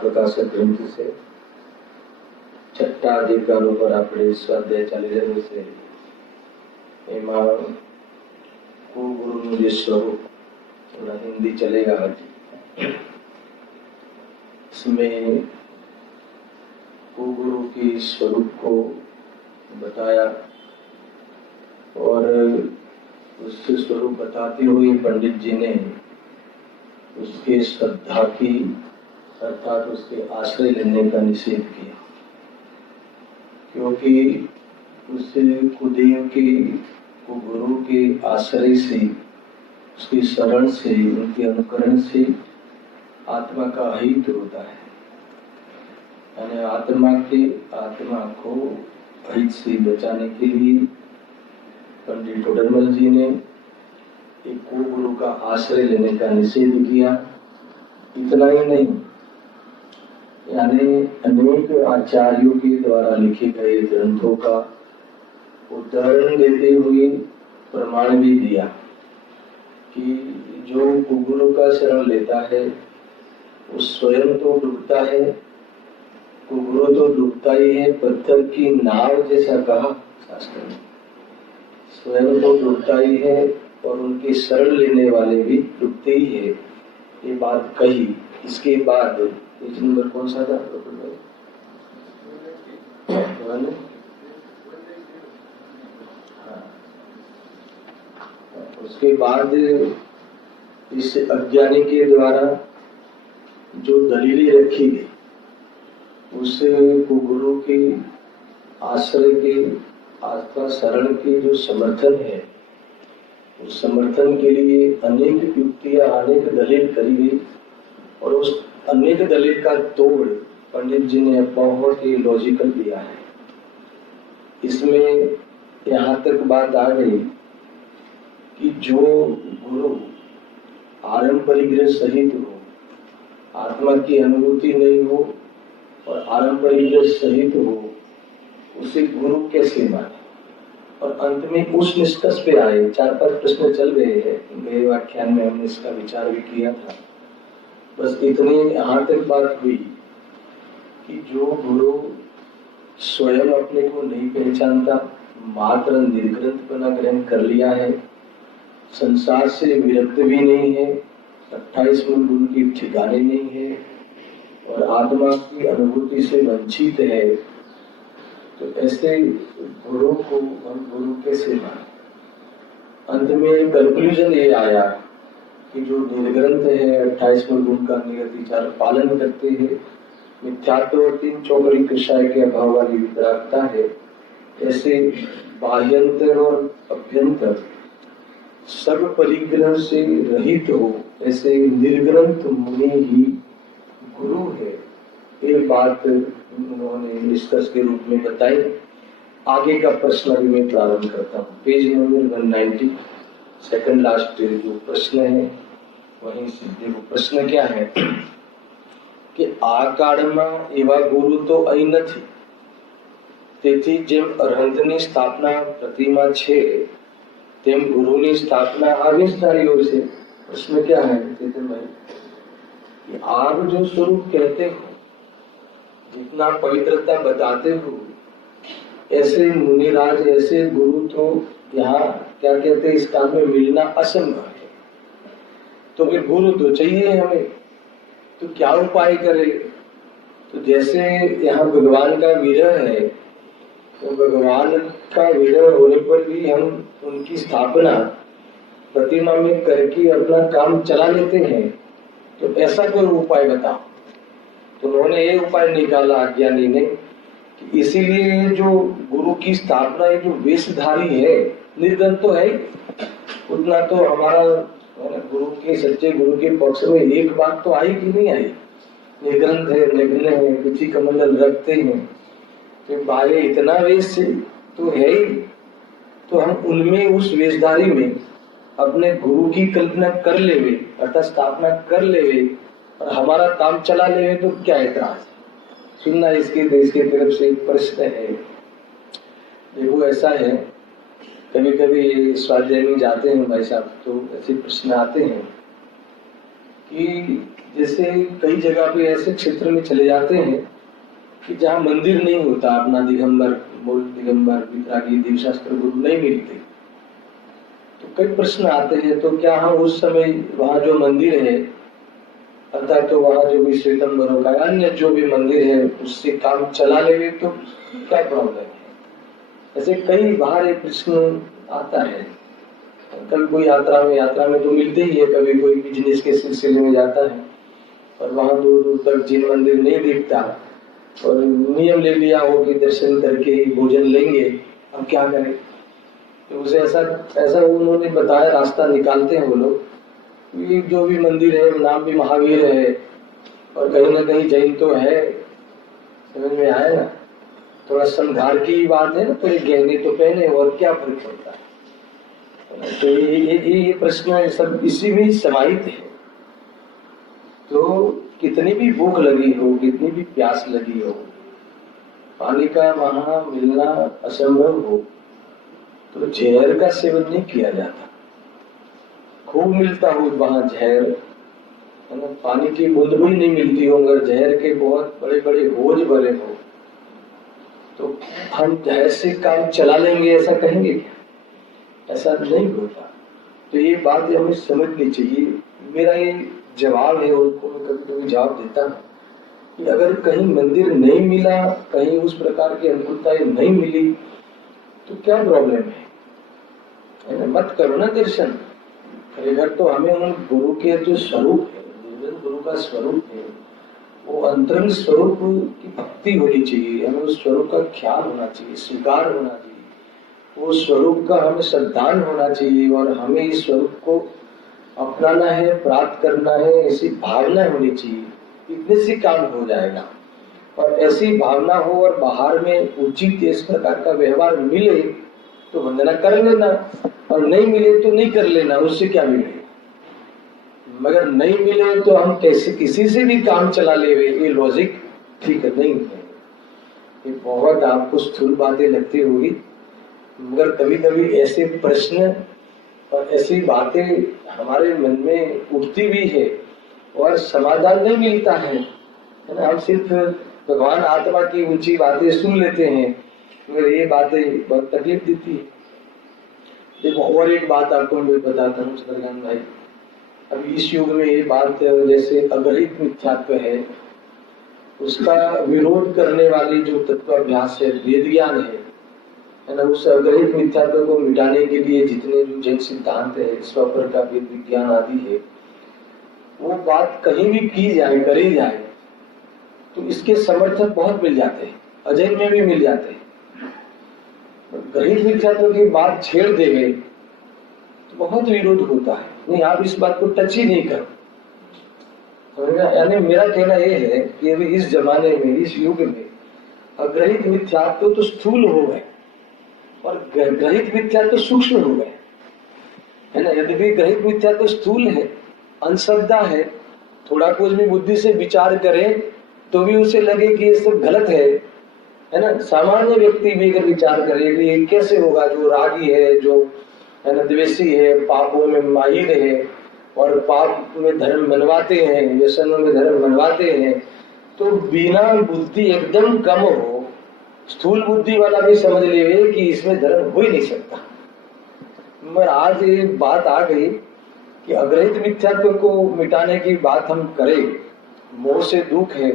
प्रकाशक ग्रंथ से छठा अधिकारों पर આપણે સ્વાધ્યાય ચાલી રહ્યો છે એમાં ગુરુનું જે સ્વરૂપ थोड़ा हिंदी चलेगा आज इसमें गुरु की स्वरूप को बताया और उसके स्वरूप बताते हुए पंडित जी ने उसके श्रद्धा की अर्थात उसके आश्रय लेने का निषेध किया, क्योंकि उससे कुदेव के गुरु के आश्रय से, उसकी शरण से, उनके अनुकरण से आत्मा का हित होता है। यानी आत्मा को हित से बचाने के लिए पंडित टोडरमल जी ने एक गुरु का आश्रय लेने का निषेध किया। इतना ही नहीं, यानी अनेक आचार्यों के द्वारा लिखे गए ग्रंथों का उदाहरण देते हुए प्रमाण भी दिया कि जो गुरु का शरण लेता है वो स्वयं तो डूबता है, गुरु तो डूबता ही है, पत्थर की नाव जैसा कहा शास्त्र में, स्वयं तो डूबता ही है और उनके शरण लेने वाले भी डूबते ही है। ये बात कही। इसके बाद पेज नंबर कौन सा था? उसके बाद इस अज्ञानी के द्वारा जो दलीलें रखी गई उस गुरु के आश्रय के आत्मा शरण के जो समर्थन है, उस समर्थन के लिए अनेक युक्तियां, अनेक दलील करी गई और उस अनेक दलील का तोड़ पंडित जी ने बहुत ही लॉजिकल दिया है। इसमें यहाँ तक बात आ गई कि जो गुरु आरंभ परिग्रह सहित हो, आत्मा की अनुभूति नहीं हो और आरंभ परिग्रह सहित हो, उसे गुरु कैसे माने। और अंत में उस निष्कर्ष पे आए। 4-5 प्रश्न चल रहे हैं, गए व्याख्यान में हमने इसका विचार भी किया था। बस इतनी यहाँ तक बात हुई कि जो गुरु स्वयं अपने को नहीं पहचानता, मात्र निर्ग्रंथपना ग्रहण कर लिया है, संसार से विरक्त भी नहीं है, 28 मूल गुण की ठिकाने नहीं है और आत्मा की अनुभूति से वंचित है, तो ऐसे गुरु को हम गुरु कैसे माने। अंत में कंक्लूजन ये आया कि जो निर्ग्रंथ है, 28 मूल गुण का निगत विचार पालन करते हैं, मिथ्यात्व और 3 चौकड़ी कषाय के अभाव वाली वितरागता है, ऐसे बाह्यंतर और अभ्यंतर सर्व परिग्रह से रहित हो, ऐसे निर्ग्रंथ मुनि ही गुरु है। ये बात उन्होंने निष्कर्ष के रूप में बताई। आगे का प्रश्न अभी मैं प्रारंभ करता हूँ। पेज नंबर 190, सेकंड लास्ट जो प्रश्न है वहीं से देखो। प्रश्न क्या है कि આ કાળમાં એવા ગુરુ તો અહીં નથી, તેથી જેમ અરહંતની સ્થાપના प्रतिमा છે તેમ गुरुની स्थापना आवेशधारियों से। उसमें क्या है चेतन भाई कि आप जो स्वरूप कहते हो, जितना पवित्रता बताते हो, ऐसे मुनिराज ऐसे गुरु तो यहाँ क्या कहते हैं इस काल में मिलना असंभव है। तो फिर गुरु तो चाहिए हमें, तो क्या उपाय करें? तो जैसे यहाँ भगवान का विरह है, तो भगवान का विरह होने पर भी हम उनकी स्थापना प्रतिमा में करके अपना काम चला लेते हैं। तो ऐसा कोई उपाय बताओ। तो उन्होंने ये उपाय निकाला अज्ञानी ने कि इसीलिए जो गुरु की स्थापना है, जो वेशधारी है, निर्ग्रंथ तो है, उतना तो हमारा गुरु के सच्चे गुरु के पक्ष में एक बात तो आई कि नहीं आई। निर्ग्रंथ है, नग्न है, कुछ कमंडल रखते हैं, तो बाह्य इतना वेश तो है ही। तो हम उनमें उस वेशधारी में अपने गुरु की कल्पना कर लेवे, अर्थात स्थापना कर लेवे और हमारा काम चला लेवे, तो क्या ऐतराज? सुनना इसके देश की तरफ से एक प्रश्न है। देखो ऐसा है, कभी कभी स्वाध्याय में जाते हैं भाई साहब, तो ऐसे प्रश्न आते हैं कि जैसे कई जगह पे ऐसे क्षेत्र में चले जाते हैं कि जहाँ मंदिर नहीं होता, अपना दिगंबर, मूल दिगंबर, वितरागी, दिवशास्त्र गुरु नहीं मिलते, तो कई प्रश्न आते हैं। तो क्या हम उस समय वहाँ जो मंदिर है, अर्थात तो वहाँ जो भी श्वेतंबरों का अन्य जो भी मंदिर है उससे काम चला लेंगे तो क्या प्रॉब्लम है? ऐसे कई बार ये प्रश्न आता है। कभी कोई यात्रा में तो मिलते ही है, कभी कोई बिजनेस के सिलसिले में जाता है और वहाँ दूर दूर तक जिन मंदिर नहीं दिखता और नियम ले लिया हो कि दर्शन करके ही भोजन लेंगे, अब क्या करें? तो उसे ऐसा उन्होंने बताया, रास्ता निकालते हैं वो लोग। ये जो भी मंदिर है, नाम भी महावीर है और कहीं ना कहीं जैन तो है, समझ में आया ना? थोड़ा संघार की बात है ना, तो ये गहने तो पहने और क्या फर्क पड़ता है? तो ये प्रश्न सब इसी में समाहित है। तो कितनी भी भूख लगी हो, कितनी भी प्यास लगी हो, पानी का वहां मिलना असंभव हो, तो जहर का सेवन नहीं किया जाता। खूब मिलता हो वहां जहर, है ना, पानी की बूंद भी नहीं मिलती हो, मगर जहर के बहुत बड़े बड़े होज भरे हो, तो हम जहर से काम चला लेंगे ऐसा कहेंगे क्या? ऐसा नहीं होता। तो ये बात हमें समझनी चाहिए। मेरा ये जवाब है, उनको मैं कभी कभी जवाब देता हूँ कि अगर कहीं मंदिर नहीं मिला, कहीं उस प्रकार की अनुकूलताएं नहीं मिली, तो क्या प्रॉब्लम है ना? मत करो ना दर्शन। अगर तो हमें उन गुरु के जो स्वरूप है, गुरु का स्वरूप है, वो अंतरंग स्वरूप की भक्ति होनी चाहिए, हमें उस स्वरूप का ख्याल होना चाहिए, स्वीकार होना चाहिए, वो स्वरूप का हमें श्रद्धान होना चाहिए और हमें इस स्वरूप को अपनाना है, प्राप्त करना है, ऐसी भावना होनी चाहिए। इतने से काम हो जाएगा। और ऐसी भावना हो और बाहर में उचित इस प्रकार का व्यवहार मिले तो वंदना कर लेना, और नहीं मिले तो नहीं कर लेना, उससे क्या मिले? मगर नहीं मिले तो हम कैसे किसी से भी काम चला ले, ये लॉजिक ठीक नहीं है। ये बहुत आपको स्थूल बातें लगती होगी, मगर कभी कभी ऐसे प्रश्न और ऐसी बातें हमारे मन में उठती भी है और समाधान नहीं मिलता है ना। हम सिर्फ भगवान आत्मा की ऊंची बातें सुन लेते हैं, मगर ये बातें बहुत तकलीफ देती है। देखो और एक बात आपको मैं बताता हूँ चंद्रकांत भाई, अभी इस युग में ये बात जैसे अग्रहित मिथ्यात्व है, उसका विरोध करने वाली जो तत्वाभ्यास है, वेद ज्ञान है ना, उस अग्रहित मिथ्यात्व को मिटाने के लिए जितने जो जैन सिद्धांत है, स्वपर का वेद विज्ञान आदि है, वो बात कहीं भी की जाए, करी जाए, तो इसके समर्थक बहुत मिल जाते हैं, अजैन में भी मिल जाते हैं। ग्रहित मिथ्यात्व की बात छेड़ देंगे तो बहुत विरोध होता है, नहीं आप इस बात को टच ही नहीं करो। यानी मेरा कहना यह है कि अभी इस जमाने में, इस युग में अग्रहित मिथ्यात्व तो स्थूल हो गए और ग्रहित मिथ्यात्व सूक्ष्म हो गए, है ना। यदि ग्रहित मिथ्यात्व स्थूल है, अंधश्रद्धा है, थोड़ा कुछ भी बुद्धि से विचार करें तो भी उसे लगे कि ये सब गलत है ना। सामान्य व्यक्ति भी अगर विचार करे कि ये कैसे होगा, जो रागी है, जो है ना द्वेषी है, पापों में माहिर है और पाप में धर्म मनवाते हैं, व्यसनों में धर्म मनवाते हैं, तो बिना बुद्धि एकदम कम हो, स्थूल बुद्धि वाला भी समझ ले कि इसमें धर्म हो ही नहीं सकता। मगर आज ये बात आ गई कि अग्रहित मिथ्यात्व को मिटाने की बात हम करें। मोह से दुख है,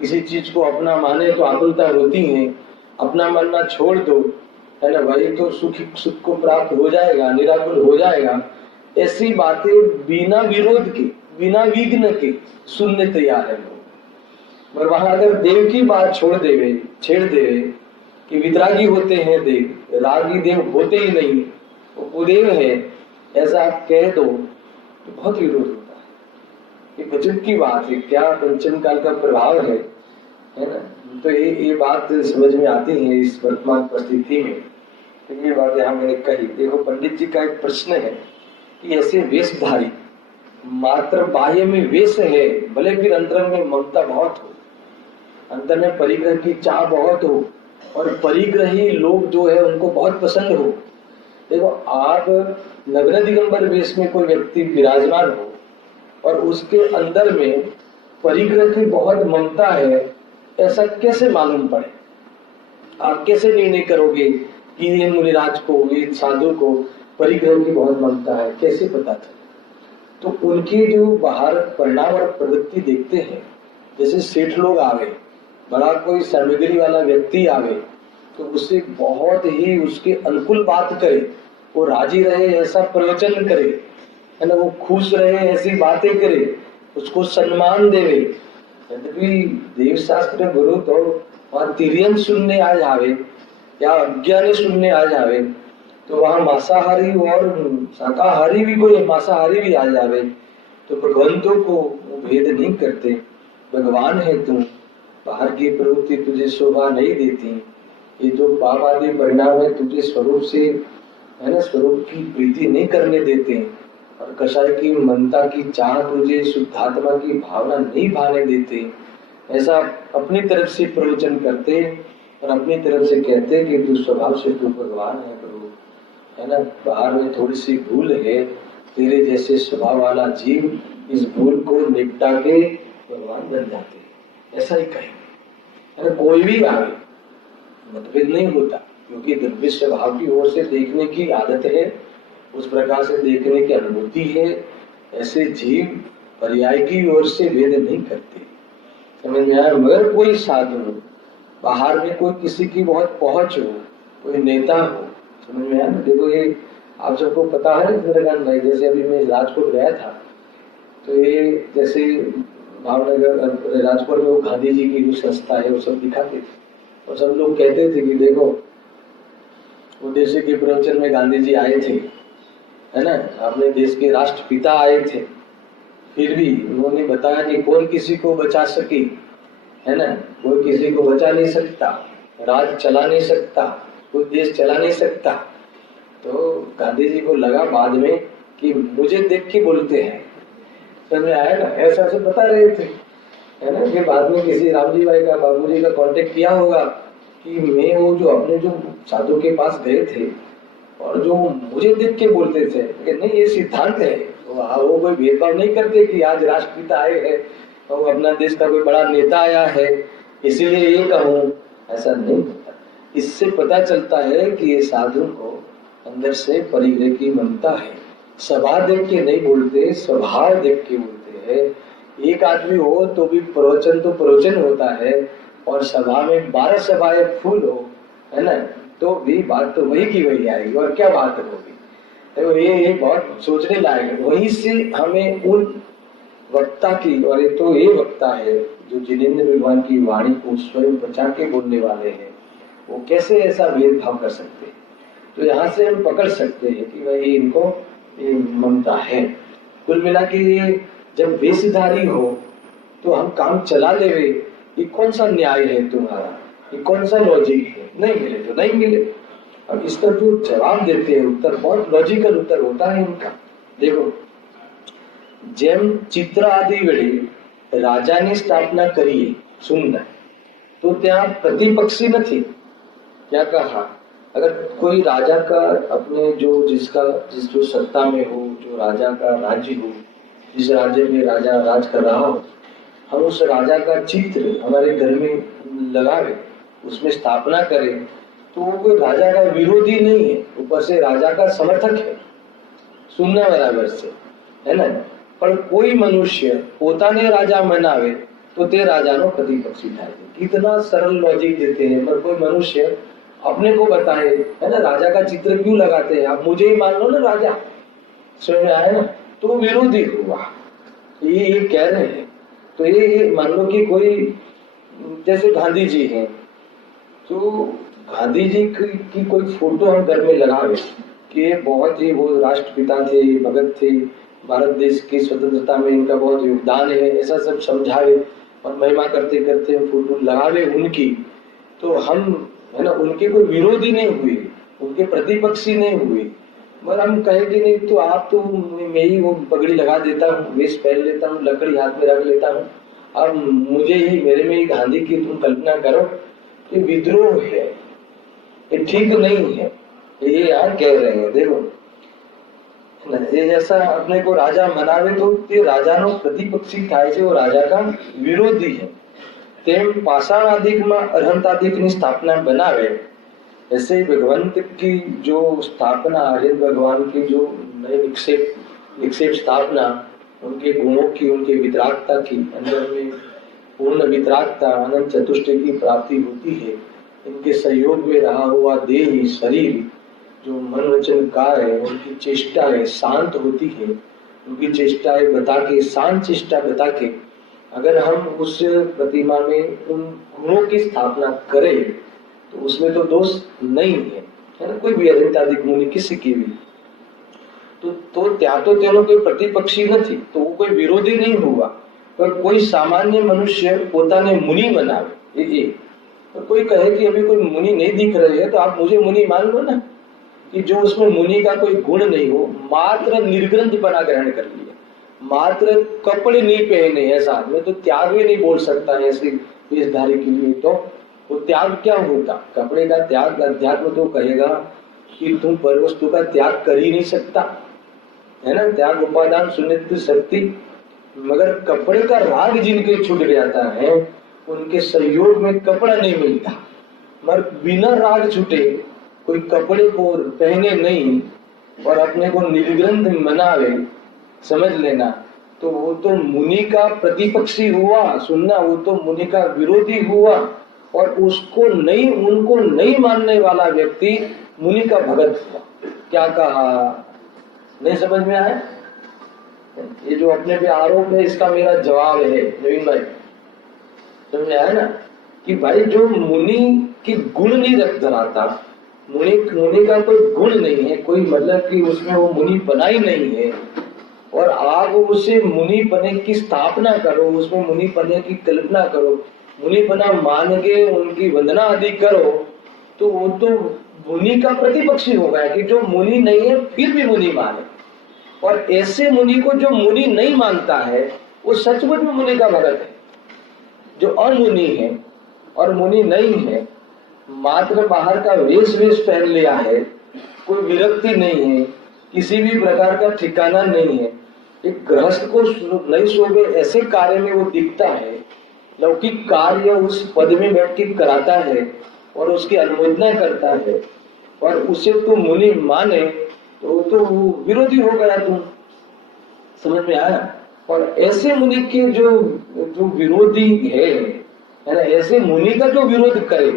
किसी चीज को अपना माने तो आकुलता होती है, अपना मानना छोड़ दो, है ना, वही तो सुख को प्राप्त हो जाएगा, निराकुल हो जाएगा। ऐसी बातें बिना विरोध के, बिना विघ्न के सुनने तैयार है लोग। मगर वहां अगर देव की बात छेड़ देवे कि वितरागी होते हैं देव, रागी देव होते ही नहीं, वो कुदेव है, ऐसा आप कह दो तो बहुत विरोध होता है। ये गजब की बात है, क्या पंचम काल का प्रभाव है ना। तो ये बात समझ में आती है इस वर्तमान परिस्थिति में। तो ये बात यहाँ मैंने कही। देखो, पंडित जी का एक प्रश्न है कि ऐसे वेशधारी मात्र बाह्य में वेश है, भले फिर अंतर में ममता बहुत हो, अंतर में परिग्रह की चाह बहुत हो और परिग्रही लोग जो है उनको बहुत पसंद हो। देखो, आप नग्न दिगंबर वेश में कोई व्यक्ति विराजमान हो और उसके अंदर में परिग्रह की बहुत ममता है, ऐसा कैसे मालूम पड़े? आप कैसे निर्णय करोगे कि ये मुनिराज को, ये साधु को परिग्रह की बहुत ममता है, कैसे पता चले? तो उनकी जो बाहर परिणाम और प्रवृत्ति देखते हैं, जैसे सेठ लोग आवे, बड़ा कोई सामग्री वाला व्यक्ति आवे तो उससे बहुत ही उसके अनुकूल बात करे, वो राजी रहे ऐसा प्रवचन करे, है ना, वो खुश रहे ऐसी बातें करे, उसको सम्मान देवे। यद्यपि देव शास्त्र गुरु तो वहां तिर्यन सुनने आ जावे या अज्ञानी सुनने आ जावे, तो वहां मांसाहारी और शाकाहारी भी, कोई मांसाहारी भी आ जावे, तो भगवंतों को भेद नहीं करते। भगवान है तुम, बाहर की प्रवृत्ति तुझे शोभा नहीं देती, ये जो पाप आदि परिणाम है तुझे स्वरूप से, है ना, स्वरूप की प्रीति नहीं करने देते, और कषाय की मनता की चाह तुझे शुद्धात्मा की भावना नहीं भाने देते। ऐसा अपनी तरफ से प्रवचन करते और अपनी तरफ से कहते कि तू स्वभाव से तू भगवान है प्रभु, है ना, बाहर में थोड़ी सी भूल है, तेरे जैसे स्वभाव वाला जीव इस भूल को निपटा के भगवान बन जाते। ऐसा ही कहें, कोई भी आगे मतभेद नहीं होता, क्योंकि द्रव्य स्वभाव की ओर से देखने की आदत है, उस प्रकार से देखने की अनुभूति है। ऐसे जीव पर्याय की ओर से भेद नहीं करते, समझ में आया। मगर कोई साधु बाहर में कोई किसी की बहुत पहुंच हो, कोई नेता हो, समझ में आया। देखो, ये आप सबको पता है इंदिरागांधी भाई, जैसे अभी मैं राजकोट गया था, तो ये जैसे भावनगर राजकोट में वो गांधी जी की जो संस्था है वो सब दिखाते थे, और सब लोग कहते थे कि देखो उद्देश्य के प्रवचन में गांधी जी आए थे, है ना, अपने देश के राष्ट्रपिता आए थे, फिर भी उन्होंने बताया कि कौन किसी को बचा सके, है ना, कोई किसी को बचा नहीं सकता, राज चला नहीं सकता, कोई देश चला नहीं सकता। तो गांधी जी को लगा बाद में कि मुझे देख के बोलते हैं, समझ में आया ना, ऐसा ऐसा बता रहे थे, है ना। कि बाद में किसी रामजी भाई का, बाबूजी का कांटेक्ट किया होगा कि मैं वो जो अपने जो साधु के पास गए थे और जो मुझे देख के बोलते थे कि नहीं ये सिद्धांत है, वो कोई भेदभाव नहीं करते कि आज राष्ट्रपिता आए हैं और अपना देश का कोई बड़ा नेता आया है इसीलिए ये कहूँ, ऐसा नहीं होता। इससे पता चलता है कि ये साधु को अंदर से परिग्रह की ममता है। सभा देख के नहीं बोलते, स्वभाव देख के बोलते हैं। एक आदमी हो तो भी प्रवचन तो प्रवचन होता है, और सभा में 12 सभाएं फूल हो, है ना, तो भी बात तो वही की वही आएगी, और क्या बात होगी। तो ये बहुत सोचने लायक है। वहीं से हमें उन वक्ता की, और ये तो ये वक्ता है जो जिनेंद्र भगवान की वाणी को स्वयं बचा के बोलने वाले हैं, वो कैसे ऐसा भेदभाव कर सकते हैं। तो यहाँ से हम पकड़ सकते हैं कि भाई इनको ये ममता है। कुल मिला के जब वेशधारी हो तो हम काम चला लेवे, ये कौन सा न्याय है तुम्हारा, ये कौन सा लॉजिक है। नहीं मिले तो नहीं मिले। अब इसका जो जवाब देते हैं उत्तर बहुत लॉजिकल उत्तर होता है इनका। देखो, જેમ ચિત્ર આદિ વેળે રાજાની સ્થાપના કરીએ सुनना। तो त्या प्रतिपक्षी नहीं क्या कहा, अगर कोई राजा का अपने जिस जो सत्ता में हो, जो राजा का राज्य हो, जिस राज्य में राजा राज कर रहा हो, हम उस राजा का चित्र हमारे घर में लगावे, उसमें स्थापना करें, तो वो कोई राजा का विरोधी नहीं है, ऊपर से राजा का समर्थक है। सुनना बराबर से है ना। पर कोई मनुष्य पोताने राजा मनावे तो ते राजानो प्रतिपक्षी થાય। कितना सरल लॉजिक देते हैं। पर कोई मनुष्य अपने को बताए, है ना, राजा का चित्र क्यों लगाते हैं, आप मुझे ही मान लो ना राजा, समझ में आया ना, तो वो विरोधी हुआ। ये कह रहे हैं। तो ये मान लो कि कोई जैसे गांधी जी हैं, तो गांधी जी की कोई फोटो हम घर में लगावे कि ये बहुत ही वो राष्ट्रपिता थे, भगत थे, भारत देश की स्वतंत्रता में इनका बहुत योगदान है, ऐसा सब समझावे और महिमा करते करते फोटो लगावे उनकी, तो हम, है ना, उनके कोई विरोधी नहीं हुए, उनके प्रतिपक्षी नहीं हुए। मगर हम कहेंगे नहीं तो आप तो, मैं ही वो पगड़ी लगा देता हूँ, वेश पहन लेता हूँ, लकड़ी हाथ में रख लेता हूँ, अब मुझे ही, मेरे में ही गांधी की तुम कल्पना करो, ये विद्रोह है, ये ठीक नहीं है। ये यार कह रहे हैं, देखो ये जैसा अपने को राजा मनावे तो ये राजानो प्रतिपक्षी થાય છે, वो राजा का विरोधी है। तेम पाषाणादिक में अरहंतादिक की स्थापना बनावे, ऐसे भगवंत की जो स्थापना, आर्यन भगवान की जो नए निक्षेप स्थापना, उनके गुणों की, उनके वितरागता की, अंदर में पूर्ण वितरागता, अनंत चतुष्टय की प्राप्ति होती है। इनके सहयोग में रहा हुआ देह शरीर, जो मन वचन काय है, उनकी चेष्टाएं शांत होती है, उनकी चेष्टाएं बता के, शांत चेष्टा बता के अगर हम उस प्रतिमा में उन गुणों की स्थापना करें तो उसमें तो दोष नहीं है ना। कोई भी अरहंतादिक मुनि किसी की भी तो त्या तो तेनो कोई प्रतिपक्षी नहीं, तो वो कोई विरोधी नहीं हुआ। पर कोई सामान्य मनुष्य पोताने मुनि बनावे, ये तो कोई कहे कि अभी कोई मुनि नहीं दिख रहे है तो आप मुझे मुनि मान लो ना, कि जो उसमें मुनि का कोई गुण नहीं हो, मात्र निर्ग्रंथपना ग्रहण कर लिया, मात्र कपड़े नहीं पहने हैं साथ में, तो त्याग भी नहीं बोल सकता है ऐसे वेशधारी के लिए। तो वो त्याग क्या होता, कपड़े का त्याग अध्यात्म तो कहेगा कि तुम पर वस्तु का त्याग कर ही नहीं सकता, है ना, त्याग उपादान शून्य शक्ति। मगर कपड़े का राग जिनके छूट जाता है, उनके सहयोग में कपड़ा नहीं मिलता। मगर बिना राग छूटे कोई कपड़े को पहने नहीं और अपने को निर्ग्रंथ मनावे, समझ लेना, तो वो तो मुनि का प्रतिपक्षी हुआ। सुनना, वो तो मुनि का विरोधी हुआ। और उसको नहीं, उनको नहीं मानने वाला व्यक्ति मुनि का भगत हुआ। क्या कहा, नहीं समझ में आया? ये जो अपने पे आरोप है, इसका मेरा जवाब है नवीन भाई, समझ में आया ना, कि भाई जो मुनि की गुण नहीं रख धराता, मुनि का कोई गुण नहीं है, कोई मतलब कि उसमें वो मुनि बना ही नहीं है, और आप उसे मुनि बने की स्थापना करो, उसमें मुनि बने की कल्पना करो, मुनि बना मान के उनकी वंदना आदि करो, तो वो तो मुनि का प्रतिपक्षी हो गया कि जो मुनि नहीं है फिर भी मुनि माने। और ऐसे मुनि को जो मुनि नहीं मानता है वो सचमुच में मुनि का भगत है। जो अमुनि है और मुनि नहीं है, मात्र बाहर का वेश पहन लिया है, कोई विरक्ति नहीं है, किसी भी प्रकार का ठिकाना नहीं है, एक गृहस्थ को नहीं शोभे ऐसे कार्य में वो दिखता है, लौकिक कार्य उस पद में बैठ के कराता है और उसकी अनुमोदना करता है, और उसे तो मुनि माने तो विरोधी हो गया। तुम समझ में आया? और ऐसे मुनि के जो विरोधी है ना, ऐसे मुनि का जो विरोध करे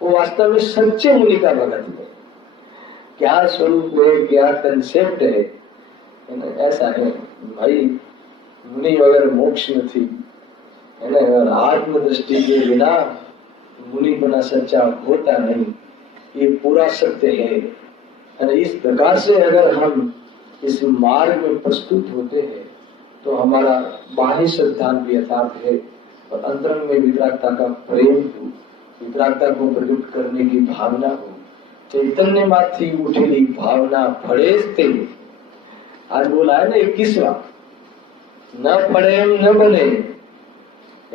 वो वास्तव में सच्चे मुनि का भगत है। क्या स्वरूप है, क्या कंसेप्ट है ना, ऐसा है भाई। मुनि वगैरह मोक्ष नहीं, है ना, अगर आत्म दृष्टि के बिना मुनि बना सच्चा होता नहीं, ये पूरा सत्य है ना। इस प्रकार से अगर हम इस मार्ग में प्रस्तुत होते हैं तो हमारा बाह्य सिद्धांत भी यथार्थ है और अंतरंग में वितरागता का प्रेम हो, वितरागता को प्रकट करने की भावना हो, चैतन्य माथी उठेली भावना फड़े। आज बोला है ना 21वां, न पड़े न बने,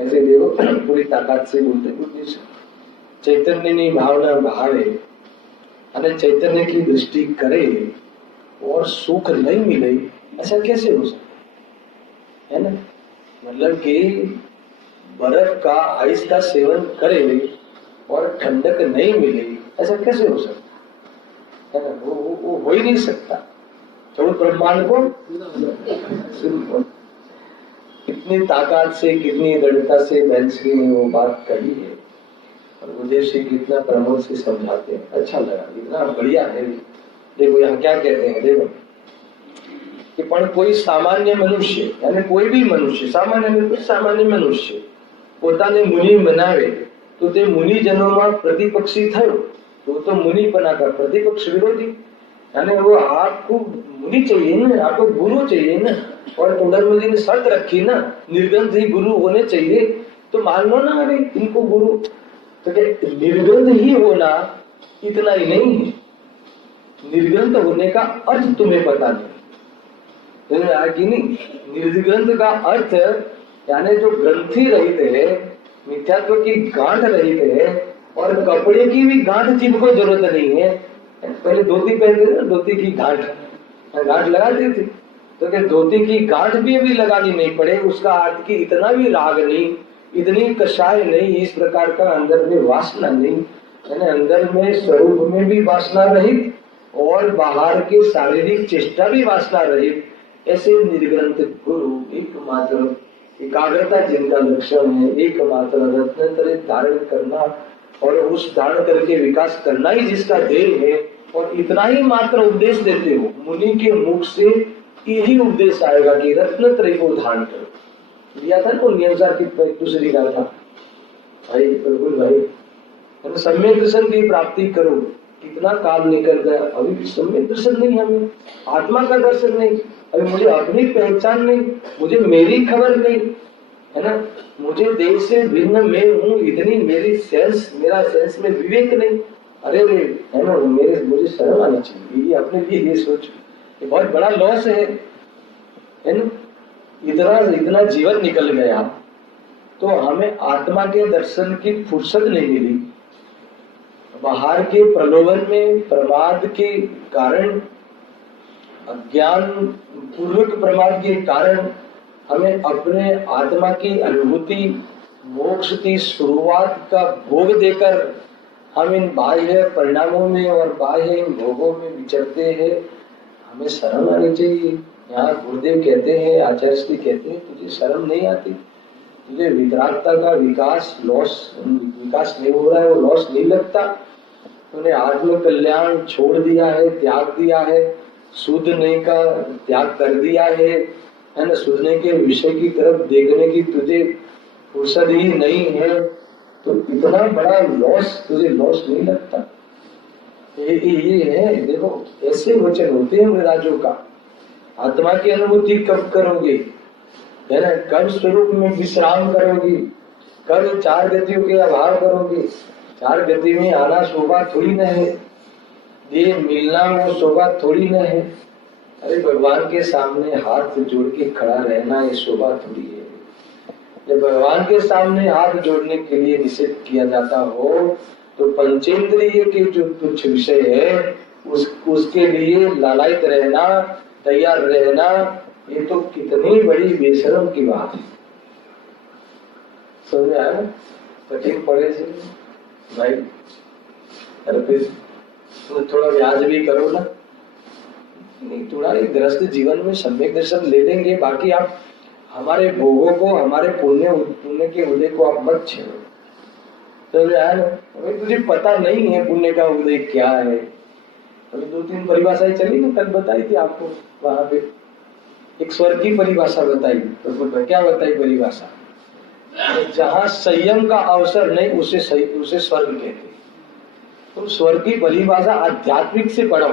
ऐसे देखो पूरी ताकत से बोलते चैतन्य ની ભાવના ભાવે અને चैतन्य की दृष्टि करे और सुख नहीं मिले, ऐसा कैसे हो सकता है ना। मतलब कि बर्फ का आइस का सेवन करे और ठंडक नहीं मिले, ऐसा कैसे हो सकता है ना। वो हो ही नहीं सकता। तो ब्रह्मांड को कितनी ताकत से कितनी दृढ़ता से बैंसरी ने वो बात कही है और उद्देश्य कितना प्रमोद से समझाते हैं। अच्छा लगा, इतना बढ़िया है। देखो यहाँ क्या कहते हैं, देखो कि पण कोई सामान्य मनुष्य यानी कोई भी मनुष्य सामान्य मनुष्य પોતાને મુનિ બનાવે તો તે મુનિજનોમાં પ્રતિપક્ષી થયો तो मुनिपना का प्रतिपक्ष विरोधी, यानी वो आपको मुनि चाहिए ना, आपको गुरु चाहिए ना। और पुनर्मि जी ने शर्त रखी ना, निर्गंध ही गुरु होने चाहिए, तो मान लो ना अरे इनको गुरु। तो क्या निर्गंध ही होना इतना ही नहीं है, निर्गंध होने का अर्थ तुम्हें पता नहीं। निर्गंध का अर्थ यानी जो ग्रंथि रहित है, मिथ्यात्व की गांठ रहित है, और कपड़े की भी गांठ जिनको जरूरत नहीं है। पहले धोती पहनते थे, धोती की गांठ लगाते थे, तो क्या धोती की गांठ भी अभी लगानी नहीं पड़े, उसका अर्थ की इतना भी राग नहीं, इतनी कषाय नहीं, इस प्रकार का अंदर में वासना नहीं, यानी अंदर में स्वरूप में भी वासना रहित और बाहर के शारीरिक चेष्टा भी वासना रहित, ऐसे निर्ग्रंथ गुरु एकमात्र एकाग्रता जिनका लक्षण है, एकमात्र रत्न धारण करना और उस धारण करके विकास करना ही जिसका ध्येय है, और इतना ही मात्र उपदेश देते हो। मुनि के मुख से यही उपदेश आएगा कि रत्न त्रय को धारण करो। लिया था ना नियमसार की दूसरी गाथा, भाई बिल्कुल भाई सम्यक दर्शन की प्राप्ति करो। कितना काल निकल गया, अभी भी सम्यक दर्शन नहीं, हमें आत्मा का दर्शन नहीं, अभी मुझे अपनी पहचान नहीं, मुझे मेरी खबर नहीं, है ना। मुझे देह से भिन्न मैं हूँ, इतनी मेरी मेरा सेंस में विवेक नहीं। अरे है ना, मुझे शर्म आनी चाहिए, ये अपने लिए ये सोच, ये बहुत बड़ा लॉस है ना। इतना जीवन निकल गया तो हमें आत्मा के दर्शन की फुर्सत नहीं मिली। बाहर के प्रलोभन में प्रमाद के कारण, अज्ञान पूर्वक प्रमाद के कारण हमें अपने आत्मा की अनुभूति मोक्ष की शुरुआत का भोग देकर हम इन बाह्य परिणामों में और बाह्य इन भोगों में विचरते हैं। हमें शर्म आनी चाहिए। यहाँ गुरुदेव कहते हैं, आचार्य श्री कहते हैं, तुझे शर्म नहीं आती, तुझे वितरागता का विकास नहीं हो रहा है, वो लॉस नहीं लगता। तूने आत्म कल्याण छोड़ दिया है, त्याग दिया है, सूदने का त्याग कर दिया है ना। सूदने के विषय की तरफ देखने की तुझे फुर्सत ही नहीं है, तो इतना बड़ा लॉस तुझे लॉस नहीं लगता। ये है, देखो ऐसे वचन होते हैं मृराजों का। आत्मा की अनुभूति कब करोगे, है ना, कब स्वरूप में विश्राम करोगी, कब चार गतियों के अभाव करोगे। चार गति में आना शोभा थोड़ी न है, ये मिलना वो शोभा थोड़ी न है। अरे भगवान के सामने हाथ जोड़ के खड़ा रहना ये शोभा थोड़ी है। जब भगवान के सामने हाथ जोड़ने के लिए निषेध किया जाता हो तो पंचेंद्रिय के जो तुच्छ विषय है उसके लिए लालायित रहना, तैयार रहना, ये तो कितनी बड़ी बेशरम की बात है। समझ आया ना, कठिन पड़े से भाई। अरे फिर तुम थोड़ा व्याज भी करो ना, नहीं थोड़ा एक गृहस्थ जीवन में सम्यक दर्शन ले लेंगे। बाकी आप हमारे भोगों को, हमारे पुण्य के उदय को आप मत छेड़ो। तो यार अभी तुझे पता नहीं है पुण्य का उदय क्या है। अभी 2-3 परिभाषाएं चली ना, कल बताई थी आपको। वहां पे एक स्वर्ग की परिभाषा बताई, तो क्या बताई परिभाषा, जहाँ संयम का अवसर नहीं उसे स्वर्ग कहते हैं। तुम स्वर्ग की परिभाषा आध्यात्मिक से पढ़ो,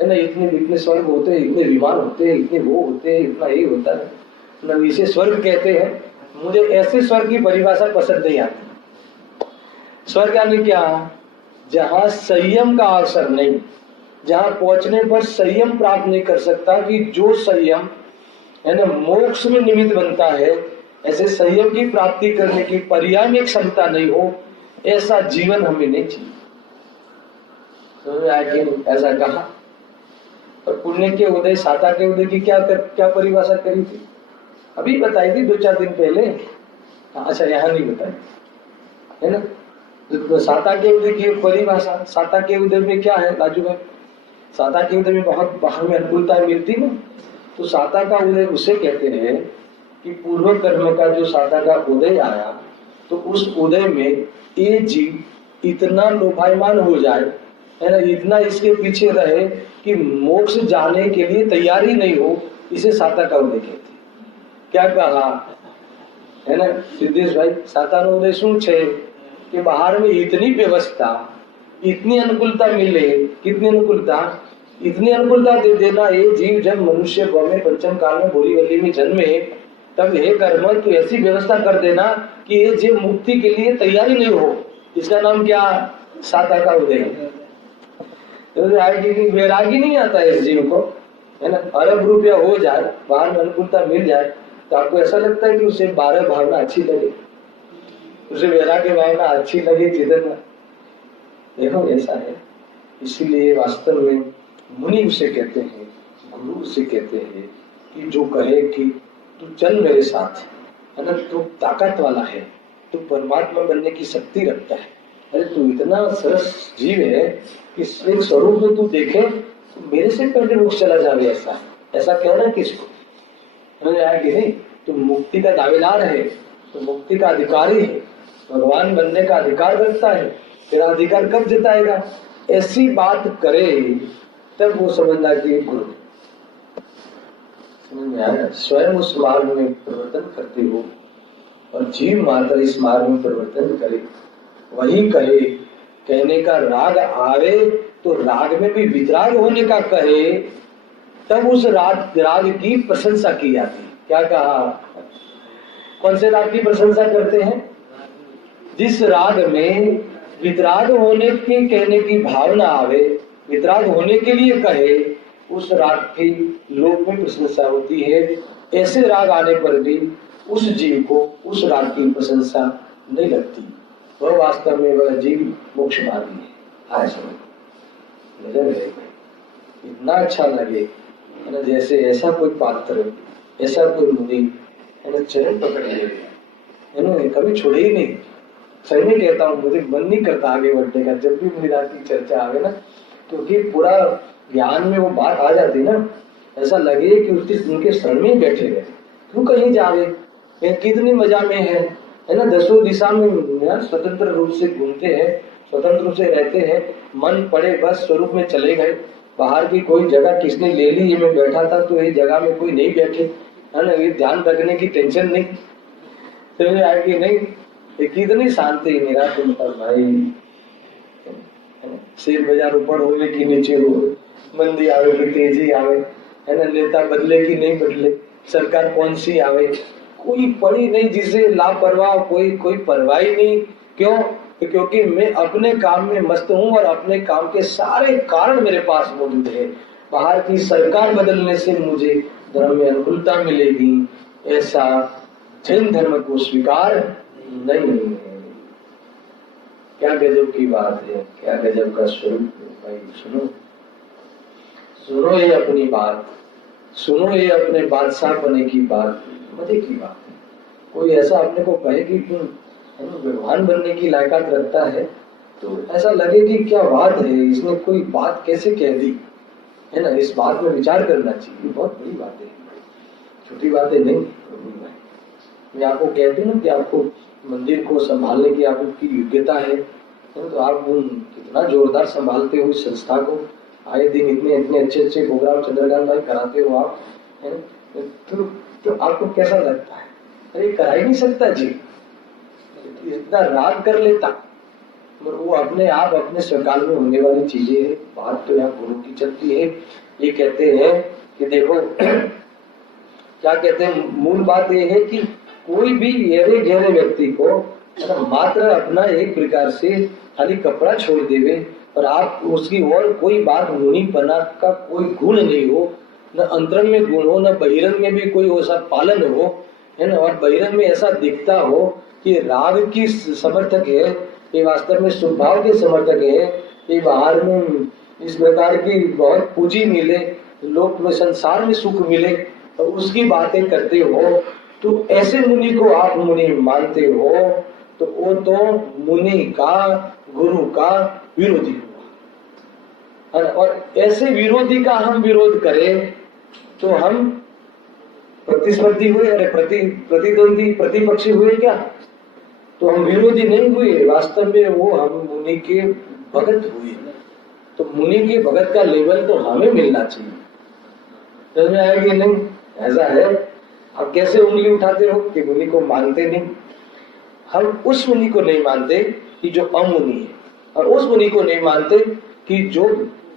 है ना। इतने स्वर्ग होते हैं, इतने विमान होते हैं, इतने वो होते हैं, इतना ये होता है ना, इसे स्वर्ग कहते हैं। मुझे ऐसे स्वर्ग की परिभाषा पसंद नहीं आती। स्वर्ग यानी क्या, जहाँ संयम का अवसर नहीं, जहाँ पहुंचने पर संयम प्राप्त नहीं कर सकता, कि जो संयम है ना मोक्ष में निमित्त बनता है, ऐसे संयम की प्राप्ति करने की पर्याय में क्षमता नहीं हो, ऐसा जीवन हमें नहीं चाहिए। तो ऐसा कहा। और पुण्य के उदय, साता के उदय की क्या परिभाषा करी थी? अभी बताई थी 2-4 दिन पहले। अच्छा, यहाँ नहीं बताई है ना। तो साता के उदय की परिभाषा, साता के उदय में क्या है राजू भाई? साता के उदय में बहुत बाहर में अनुकूलता मिलती ना। तो साता का उदय उसे कहते हैं कि पूर्व कर्म का जो साता का उदय आया, तो उस उदय में ये जीव इतना लोभायमान हो जाए, है ना, इतना इसके पीछे रहे कि मोक्ष जाने के लिए तैयारी नहीं हो, इसे साता का उदय कहते हैं। क्या कहा है ना सिद्धेश भाई? साता नो उदय શું છે कि बाहर में इतनी व्यवस्था, इतनी अनुकूलता मिले। कितनी अनुकूलता? इतनी अनुकूलता दे देना, ये जीव जब मनुष्य में पंचम काल में बोरीवली में जन्मे, तब हे कर्म तू ऐसी व्यवस्था कर देना कि ये जीव मुक्ति के लिए तैयारी नहीं हो। इसका नाम क्या? साता का उदय। तो वैरागी नहीं आता है इस जीव को, है ना। अरब रुपया हो जाए, बाहर में अनुकूलता मिल जाए, तो आपको ऐसा लगता है कि उसे 12 भावना अच्छी लगे, उसे वैराग्य भावना अच्छी लगे, चेतन। देखो ऐसा है। इसीलिए वास्तव में मुनि उसे कहते हैं, गुरु उसे कहते हैं कि जो कहे कि तू चल मेरे साथ, है ना, तू ताकत वाला है, तू परमात्मा बनने की शक्ति रखता है। अरे तू इतना सरस जीव है कि एक स्वरूप में तू देखे तो मेरे से पहले मोक्ष चला जावे। ऐसा कहना किसको? समझ आया कि नहीं? तो मुक्ति का दावेदार है, तो मुक्ति का अधिकारी है, भगवान बनने का अधिकार रखता है। तेरा अधिकार कब जताएगा? ऐसी बात करे तब वो समझना कि गुरु। समझ में आया? स्वयं उस मार्ग में परिवर्तन करते हो और जीव मात्र इस मार्ग में परिवर्तन करे। वही कहे, कहने का राग आवे तो राग में भी वितराग होने का कहे, तब उस राग की प्रशंसा की जाती है। क्या कहा? कौन से राग की प्रशंसा करते हैं? जिस राग में वितराग होने के कहने की भावना आवे, वितराग होने के लिए कहे, उस राग की लोक में प्रशंसा होती है। ऐसे राग आने पर भी उस जीव को उस राग की प्रशंसा नहीं लगती। वह वास्तव में वह जीव मोक्ष मार्गी है। आए समझ नजर है, इतना अच्छा लगे ना, जैसे ऐसा कोई पात्र, ऐसा कोई मुनि, है ना, चरण पकड़ ले, है ना, कभी छोड़े ही नहीं। सही में कहता हूँ, मुझे मन नहीं करता आगे बढ़ने का जब भी मुनिराज की चर्चा आवे ना, क्योंकि पूरा ज्ञान में वो बात आ जाती ना, ऐसा लगे कि उनके शरण में बैठे रहे। क्यों कहीं जावे, कितनी मजा में है ना, 10 दिशा में स्वतंत्र रूप से घूमते हैं, स्वतंत्र रूप से रहते हैं, मन पड़े बस स्वरूप में चले गए। बाहर की कोई जगह किसने ले ली, ये मैं बैठा था तो ये जगह में कोई नहीं बैठे, है ना, ये ध्यान रखने की टेंशन नहीं, समझ आएगी नहीं। कितनी शांति निराकुल पर भाई। शेयर बाजार ऊपर होवे कि नीचे हो, मंदी आवे कि तेजी आवे, है ना, नेता बदले कि नहीं बदले, सरकार कौन सी आवे, कोई पड़ी नहीं जिसे लापरवाह, कोई परवाह ही नहीं। क्यों? क्योंकि मैं अपने काम में मस्त हूँ और अपने काम के सारे कारण मेरे पास मौजूद है। बाहर की सरकार बदलने से मुझे धर्म में अनुकूलता मिलेगी, ऐसा जैन धर्म को स्वीकार नहीं है। क्या गजब की बात है, क्या गजब का स्वरूप है भाई। सुनो ये अपनी बात, सुनो ये अपने बादशाह बने की बात, मजे की बात है। कोई ऐसा अपने को कहे कि तुम भगवान बनने की लायकात रखता है, तो ऐसा लगे कि क्या बात है, इसने कोई बात कैसे कह दी, है ना। इस बात में विचार करना चाहिए, बहुत बड़ी बात है, छोटी बातें नहीं। मैं आपको कहती हूँ कि आपको मंदिर को संभालने की आपकी योग्यता है, तो आप कितना जोरदार संभालते हो इस संस्था को, आए दिन इतने अच्छे प्रोग्राम चंद्रकांत भाई कराते हो आप, है ना, तो आपको कैसा लगता है? अरे करा ही नहीं सकता जी, इतना राग कर लेता, और वो अपने आप अपने स्वकाल में होने वाली चीजें है। बात तो यहाँ गुरु की चलती है। ये कहते हैं कि देखो क्या कहते हैं, मूल बात ये है कि कोई भी गहरे गहरे व्यक्ति को मात्र अपना एक प्रकार से खाली कपड़ा छोड़ देवे और आप उसकी और कोई बात मुनिपना का कोई गुण नहीं हो, न अंतरंग में गुण हो, न बहिरंग में भी कोई ऐसा पालन हो, है ना, और बहिरंग में ऐसा दिखता हो कि राग की समर्थक है, ये वास्तव में स्वभाव के समर्थक है, ये बाहर में इस प्रकार की बहुत पूंजी मिले, लोक में संसार में सुख मिले, तो उसकी बातें करते हो, तो ऐसे मुनि को आप मुनि मानते हो, तो वो तो मुनि का, गुरु का विरोधी हुआ। और ऐसे विरोधी का हम विरोध करें तो हम प्रतिस्पर्धी हुए, अरे प्रतिद्वंदी, प्रतिपक्षी हुए क्या? तो हम विरोधी नहीं हुए, वास्तव में वो हम मुनि के भगत हुए। तो मुनि के भगत का लेवल तो हमें मिलना चाहिए। समझ में आया कि नहीं? ऐसा है। अब कैसे उंगली उठाते हो कि मुनि को मानते नहीं? हम उस मुनि को नहीं मानते कि जो अमुनि है, और उस मुनि को नहीं मानते कि जो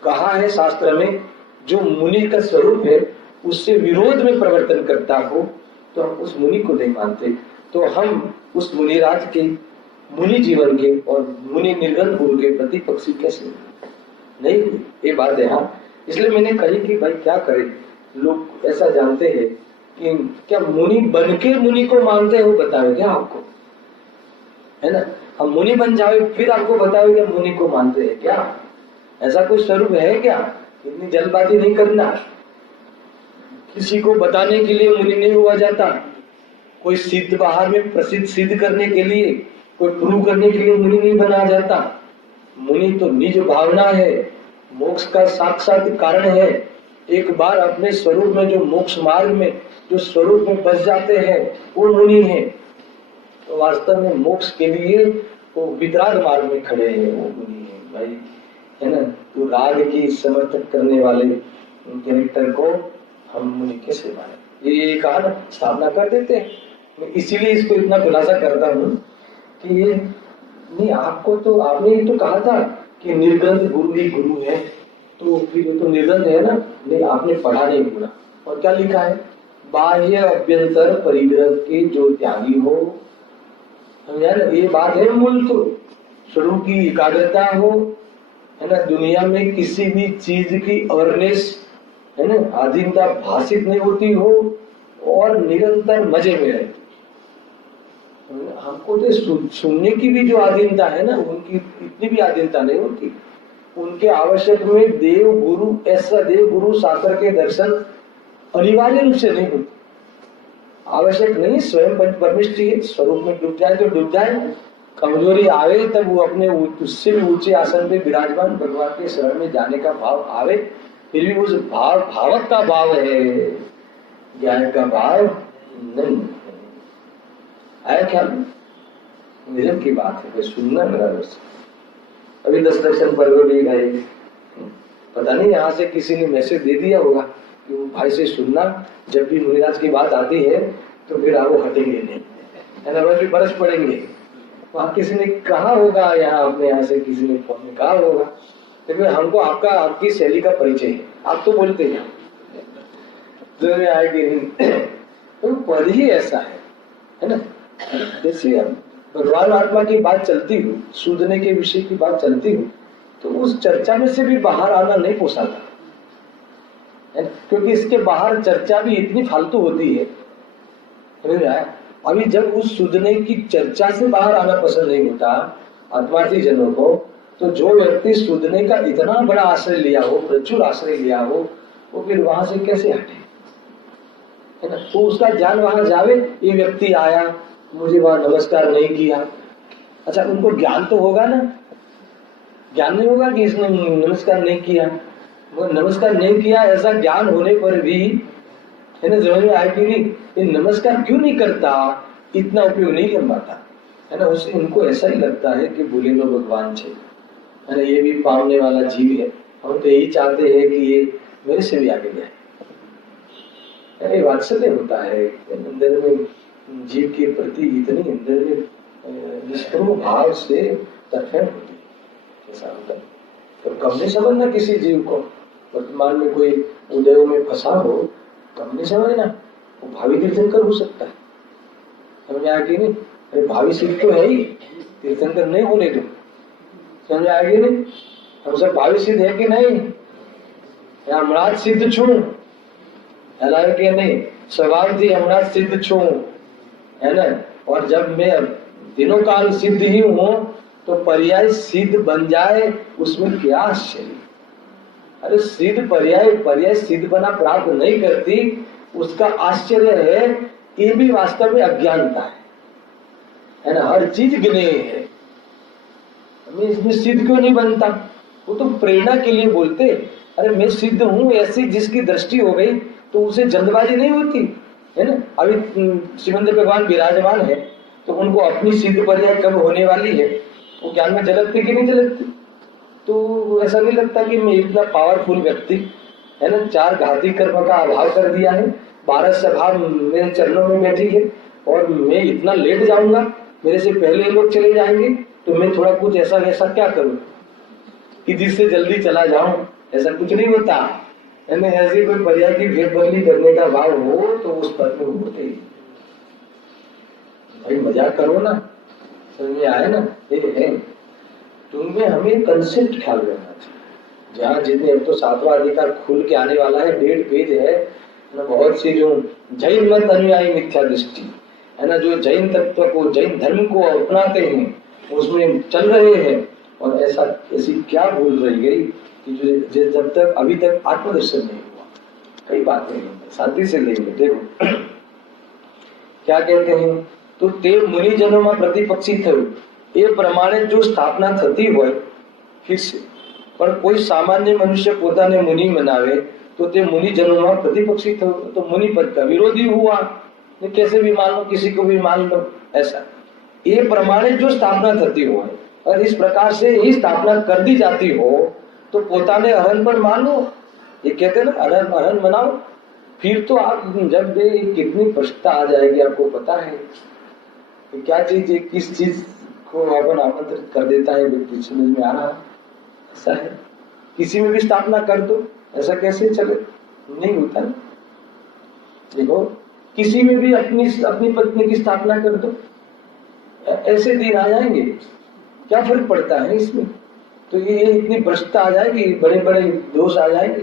कहा है शास्त्र में, जो मुनि का स्वरूप है उससे विरोध में प्रवर्तन करता हो, तो हम उस मुनि को नहीं मानते। तो हम उस मुनिराज के, मुनि जीवन के और मुनि निर्गुण गुरु के प्रतिपक्षी कैसे नहीं हुए? ये बात है। हाँ, इसलिए मैंने कही कि भाई क्या करें, लोग ऐसा जानते हैं कि क्या मुनि बन के मुनि को मानते हो? बताओ क्या आपको, है ना? हम मुनि बन जाए फिर आपको बताओ क्या मुनि को मानते हैं क्या? ऐसा कोई स्वरूप है क्या? इतनी जल्दबाजी नहीं करना। किसी को बताने के लिए मुनि नहीं हुआ जाता, कोई सिद्ध बाहर में प्रसिद्ध सिद्ध करने के लिए, कोई प्रूव करने के लिए मुनि नहीं बना जाता। मुनि तो निज भावना है, मोक्ष का साक्षात कारण है। एक बार अपने स्वरूप में, जो मोक्ष मार्ग में जो स्वरूप में बस जाते हैं, वो मुनि है। तो वास्तव में मोक्ष के लिए वो वितराग मार्ग में खड़े हैं, वो मुनि है भाई, है ना? तो राग की समर्थक करने वाले कैरेक्टर को हम मुनि कैसे माने? ये कहा ना, स्थापना कर देते हैं। मैं इसीलिए इसको इतना खुलासा करता हूँ कि ये नहीं, आपको तो आपने ये तो कहा था कि निर्गंध गुरु ही गुरु है, तो फिर तो निर्गंध है ना? नहीं, आपने पढ़ा नहीं पूरा। और क्या लिखा है? बाह्य अभ्यंतर परिग्रह के जो त्यागी हो, यार ये बात है मूल। तो स्वरूप की एकाग्रता हो, है ना? दुनिया में किसी भी चीज की अवेयरनेस, है ना, आधीनता भाषित नहीं होती हो, और निरंतर मजे में रहे। हमको तो सुनने की भी जो आधीनता है ना, उनकी इतनी भी आधीनता नहीं होती। उनके आवश्यक में देव गुरु, ऐसा देव गुरु शास्त्र के दर्शन अनिवार्य रूप से नहीं होते। आवश्यक नहीं, स्वयं परमिष्टि स्वरूप में डूब जाए तो डूब जाए, कमजोरी आवे तब वो अपने उससे भी ऊंचे आसन पे विराजमान भगवान के शरण में जाने का भाव आवे, फिर भी उस भाव, भावक का भाव है, ज्ञान का भाव नहीं है। क्या निजम की बात है, सुनना मेरा दोस्त। अभी 10 दर्शन पर्व भी गए, पता नहीं यहाँ से किसी ने मैसेज दे दिया होगा कि भाई से सुनना, जब भी मुनिराज की बात आती है तो फिर आप वो हटेंगे नहीं, है ना? बस बरस पड़ेंगे। वहाँ किसी ने कहा होगा, यहाँ अपने यहाँ से किसी ने फोन में कहा होगा, तो फिर हमको आपका, आपकी शैली का परिचय है। आप तो बोलते हैं जो में आएगी नहीं, तो पर ही ऐसा है ना? जैसे भगवान आत्मा की बात चलती हो, सूझने के विषय की बात चलती हो, तो उस चर्चा में से भी बाहर आना नहीं पोसाता, क्योंकि इसके बाहर चर्चा भी इतनी फालतू होती है। अभी जब उस सूझने की चर्चा से बाहर आना पसंद नहीं होता आत्मार्थी जनों को, तो जो व्यक्ति सूझने का इतना बड़ा आश्रय लिया हो, प्रचुर आश्रय लिया हो, वो फिर वहां से कैसे हटे, है ना? तो उसका ज्ञान वहां जावे। ये व्यक्ति आया, मुझे वहां नमस्कार नहीं किया, अच्छा उनको ज्ञान तो होगा ना? ज्ञान नहीं होगा कि इसने नमस्कार नहीं किया, वो नमस्कार नहीं किया, ऐसा ज्ञान होने पर भी, है ना, समझ में आए कि नहीं, ये नमस्कार क्यों नहीं करता, इतना उपयोग नहीं कर पाता, है ना? उससे उनको ऐसा ही लगता है कि बोले लो भगवान छे, है ना, ये भी पावने वाला जीव है, हम तो यही चाहते हैं कि ये मेरे से भी आगे जाए। ये वात्सल्य होता है अंदर में, जीव के प्रति इतनी अंदर में निष्प्रभ भाव से तर्फड़ होती है, ऐसा होता है। तो कम नहीं समझना किसी जीव को, वर्तमान में कोई उदयों में फंसा हो, कम नहीं समझना, वो भावी तीर्थंकर हो सकता है। समझ में आएगी नहीं? अरे भावी सिद्ध तो है ही, तीर्थंकर नहीं बोले तो समझ में आएगी नहीं? हम सब भावी सिद्ध है कि नहीं? अमराज सिद्ध छू, है कि नहीं? स्वभाव थी अमराज सिद्ध छू, है ना। और जब मैं तीनों काल सिद्ध ही हूँ तो पर्याय सिद्ध बन जाए उसमें क्या आश्चर्य। अरे सिद्ध पर्याय सिद्ध बना प्राप्त नहीं करती, उसका आश्चर्य है। ये भी वास्तव में अज्ञानता है ना। हर चीज गिने है, इसमें सिद्ध क्यों नहीं बनता? वो तो प्रेरणा के लिए बोलते। अरे मैं सिद्ध हूँ ऐसी जिसकी दृष्टि हो गई तो उसे जल्दबाजी नहीं होती है ना। अभी श्रीमंत भगवान विराजमान है तो उनको अपनी सिद्ध पर्याय कब होने वाली है वो ज्ञान में झलकती कि नहीं झलकती? तो ऐसा नहीं लगता कि मैं इतना पावरफुल व्यक्ति है ना, 4 घाती कर्म का अभाव कर दिया है, 12 सभा मेरे चरणों में बैठी है और मैं इतना लेट जाऊंगा, मेरे से पहले लोग चले जाएंगे, तो मैं थोड़ा कुछ ऐसा वैसा क्या करूं कि जिससे जल्दी चला जाऊं? ऐसा कुछ नहीं होता है ना। ऐसी कोई पर्याय की भेद बदली करने का भाव हो तो उस पद में होते ही। भाई मजाक करो ना, समझ में आए ना? ये है तुमने हमें कंसेप्ट ख्याल रखना चाहिए। जहाँ जितने अब तो 7वां अधिकार खुल के आने वाला है, 1.5 पेज है ना। बहुत सी जो जैन मत अनुयायी मिथ्या दृष्टि है ना, जो जैन तत्व को जैन धर्म को अपनाते हैं उसमें चल रहे हैं। और ऐसी क्या भूल रही गई कि जब तक अभी तक आत्मदर्शन नहीं हुआ। कई बातें शांति से लेंगे। देखो क्या कहते हैं, तो ते मुनिजनों में प्रतिपक्षी थયું એ પ્રમાણે જો સ્થાપના થતી હોય फिर से, पर कोई सामान्य मनुष्य પોતાને मुनि मनावे तो ते मुनिजनों में प्रतिपक्षी थયું, तो मुनि पद का विरोधी हुआ। कैसे भी मान लो, किसी को भी मान लो ऐसा। ये प्रमाणे जो स्थापना थती हो और इस प्रकार से ही स्थापना कर दी जाती हो तो पोताने अहरण पर मानो। ये कहते हैं ना अहरण मनाओ। फिर तो आप जब कितनी प्रश्नता आ जाएगी आपको पता है कि क्या चीज है, किस चीज को अपन आमंत्रित कर देता है व्यक्ति। समझ में आ रहा है? ऐसा है किसी में भी स्थापना कर दो, ऐसा कैसे चले? नहीं होता है। देखो किसी में भी अपनी पत्नी की स्थापना कर दो, ऐसे दिन आ जाएंगे, क्या फर्क पड़ता है इसमें? तो ये इतनी भ्रष्टता आ जाएगी, बड़े बड़े दोष आ जाएंगे।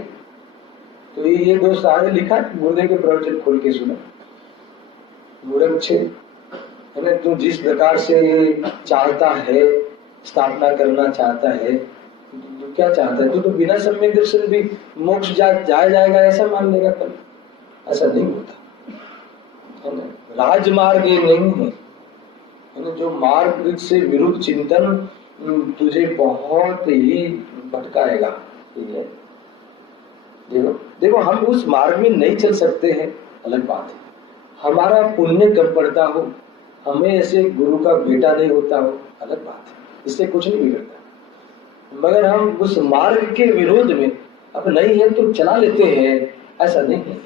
तो ये दोष आगे लिखा गुरुदेव के प्रवचन खोल के सुना। मूर्ख है ना, तू जिस प्रकार से चाहता है स्थापना करना चाहता है, तो क्या चाहता है? तो बिना सम्यक दर्शन भी मोक्ष जाएगा ऐसा मान लेगा कल? ऐसा नहीं होता है ना। राजमार्ग ये नहीं है ना, जो मार्ग से विरुद्ध चिंतन तुझे बहुत ही भटकाएगा। देखो हम उस मार्ग में नहीं चल सकते हैं, अलग बात है। हमारा पुण्य कम पड़ता हो, हमें ऐसे गुरु का बेटा नहीं होता हो, अलग बात है, इससे कुछ नहीं बिगड़ता। मगर हम उस मार्ग के विरोध में अब नहीं है तो चला लेते हैं, ऐसा नहीं है।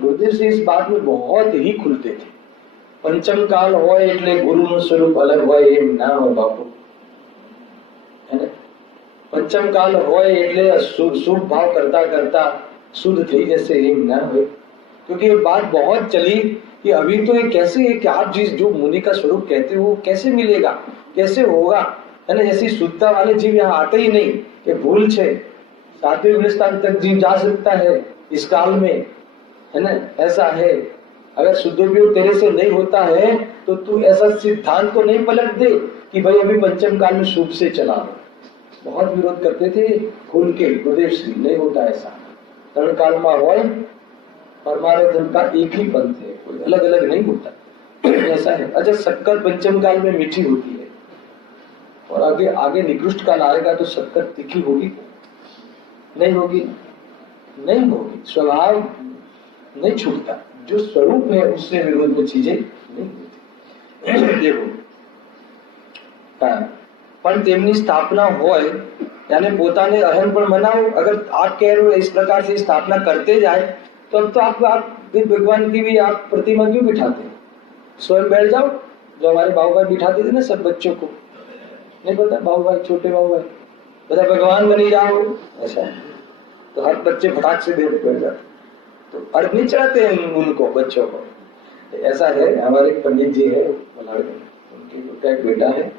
गुरुदेव से इस बात में बहुत ही खुलते थे। पंचम काल होय એટલે ગુરુનું સ્વરૂપ અલગ હોય એમ ના હોય બાપુ, है ना। पंचम काल होय એટલે शुभ भाव करता करता शुद्ध थी जैसे एम ना हो। क्योंकि ये बात बहुत चली कि अभी तो ये कैसे है कि आप जिस जो मुनि का स्वरूप कहते हो कैसे मिलेगा, कैसे होगा, है ना। जैसी शुद्धता वाले जीव यहाँ आते ही नहीं कि भूल छे, 7वें स्थान तक जीव जा सकता है इस काल में, है ना। ऐसा है, अगर शुद्धोपयोग तेरे से नहीं होता है तो तू ऐसा सिद्धांत को नहीं पलट दे कि भाई अभी पंचम काल में शुभ से चला। बहुत विरोध करते थे खुल के गुरुदेव श्री, नहीं होता ऐसा। तरण काल में होय परमार्थ का एक ही पंथ है, कोई अलग अलग नहीं होता, ऐसा है। अच्छा शक्कर पंचम काल में मीठी होती है और आगे आगे निकृष्ट काल आएगा तो शक्कर तीखी होगी? नहीं होगी, नहीं होगी। स्वभाव नहीं छूटता, जो स्वरूप है उससे विरोध में चीजें नहीं होती। देखो પણ તેમની સ્થાપના હોય यानी પોતાને અહમ પણ મનાવો। अगर आप कह रहे हो इस प्रकार से स्थापना करते जाए तो अब तो आप भगवान की भी आप प्रतिमा क्यों बिठाते हैं? स्वयं बैठ जाओ, जो हमारे बाबू भाई बिठाते थे ना सब बच्चों को, नहीं पता बाबू भाई, छोटे बाबू भाई, बता भगवान बनी जाओ, ऐसा है। तो हर बच्चे फटाक से देख बैठ जाते, तो अर्घ नहीं चढ़ाते हैं उनको, बच्चों को। ऐसा है, हमारे पंडित जी है उनका एक बेटा है,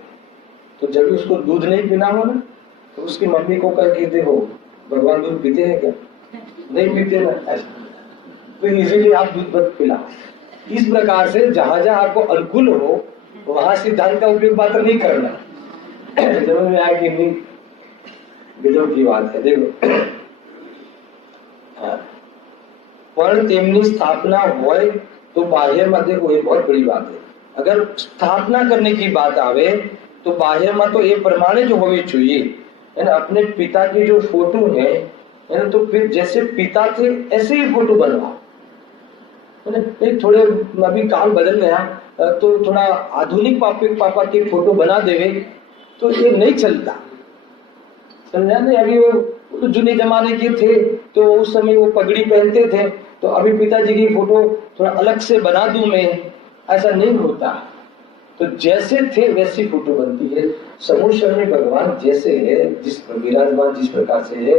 तो जब भी उसको दूध नहीं पीना हो ना तो उसकी मम्मी को कह के देखो भगवान दूध पीते हैं क्या? नहीं पीते ना, ऐसा तो इजीली आप दूध मत पिला, इस प्रकार से जहां जहां आपको अनुकूल हो वहां सिद्धांत का उपयोग मात्र नहीं करना। समझ में आया कि नहीं? गजब की बात है। देखो पण તેમની स्थापना હોય तो बाह्य में, देखो ये बहुत बड़ी बात है। अगर स्थापना करने की बात आवे तो बाह्य में तो ये प्रमाणे जो होनी चाहिए, है ना। अपने पिता की जो फोटो है ना, तो फिर जैसे पिता थे ऐसे ही फोटो बनवाओ, है ना। थोड़े अभी काल बदल गया तो थोड़ा आधुनिक पापा की फोटो बना देवे तो ये नहीं चलता, समझा नहीं। अभी वो जूने जमाने के थे तो उस समय वो पगड़ी पहनते थे, तो अभी पिताजी की फोटो थोड़ा अलग से बना दूं मैं, ऐसा नहीं होता। तो जैसे थे वैसी फोटो बनती है। समूह में भगवान जैसे है, जिस विराजमान जिस प्रकार से है,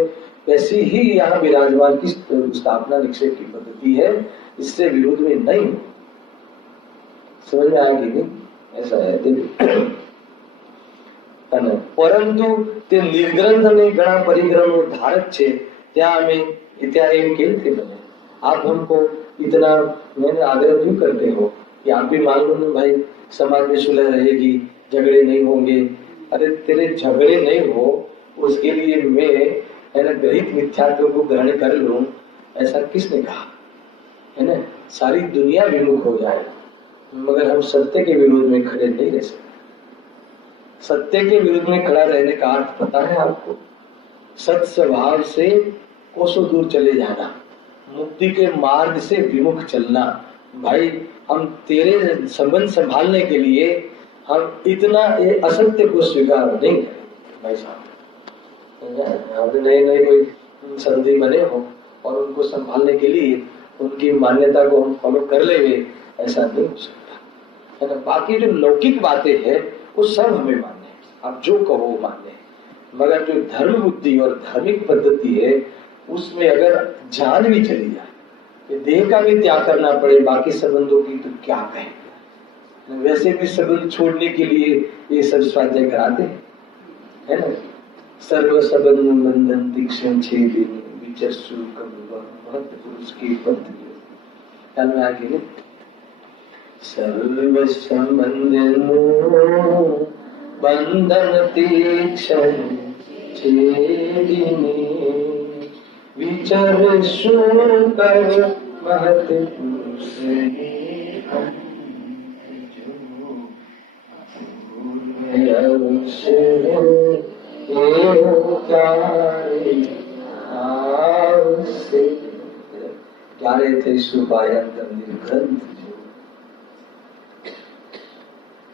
वैसी ही यहाँ विराजमान की स्थापना निक्षेप की पद्धति है, इससे विरोध में नहीं हो। समझ में आएगी नहीं? ऐसा है। પરંતુ તે નિર્ગ્રંથ અને ઘણા પરિગ્રહનો ધારક છે, ત્યાં અમે ત્યાં એમ કેવી રીતે બને? आप हमको इतना मैंने आग्रह क्यों करते हो कि आप भी मान लो ना भाई, समाज में सुलह रहेगी, झगड़े नहीं होंगे। अरे तेरे झगड़े नहीं हो उसके लिए मैं, है ना, ग्रहित मिथ्यात्व को ग्रहण कर लूं, ऐसा किसने कहा? है ना, सारी दुनिया विमुख हो जाए मगर हम सत्य के विरोध में खड़े नहीं रह सकते। सत्य के विरुद्ध में खड़ा रहने का अर्थ पता है आपको? सत स्वभाव से कोसों दूर चले जाना, मुक्ति के मार्ग से विमुख चलना। भाई हम तेरे संबंध संभालने के लिए हम इतना ये असत्य को स्वीकार नहीं करें। भाई साहब नए नए कोई संधि बने हो और उनको संभालने के लिए उनकी मान्यता को हम फॉलो कर लेंगे, ऐसा नहीं हो सकता, है ना। बाकी जो लौकिक बातें हैं वो सब हमें मान्य है, आप जो कहो मान्य है, मगर जो धर्म बुद्धि और धार्मिक पद्धति है उसमें अगर जान भी चली जाए, देह का भी त्याग करना पड़े बाकी संबंधों की, तो क्या कहें। वैसे भी संबंध छोड़ने के लिए ये सब स्वाध्याय कराते हैं, है ना। सर्व संबंध बंधन दीक्षण छेदिन विचक्षु महत्व पुरुष की पद्धति, ख्याल में आगे नहीं। सर्व संबंधनो बंधन तीक्षण छेदिने विचार सुन कर महत पुरुष क्यारे थे सुबायंतर निर्ग्रंथ।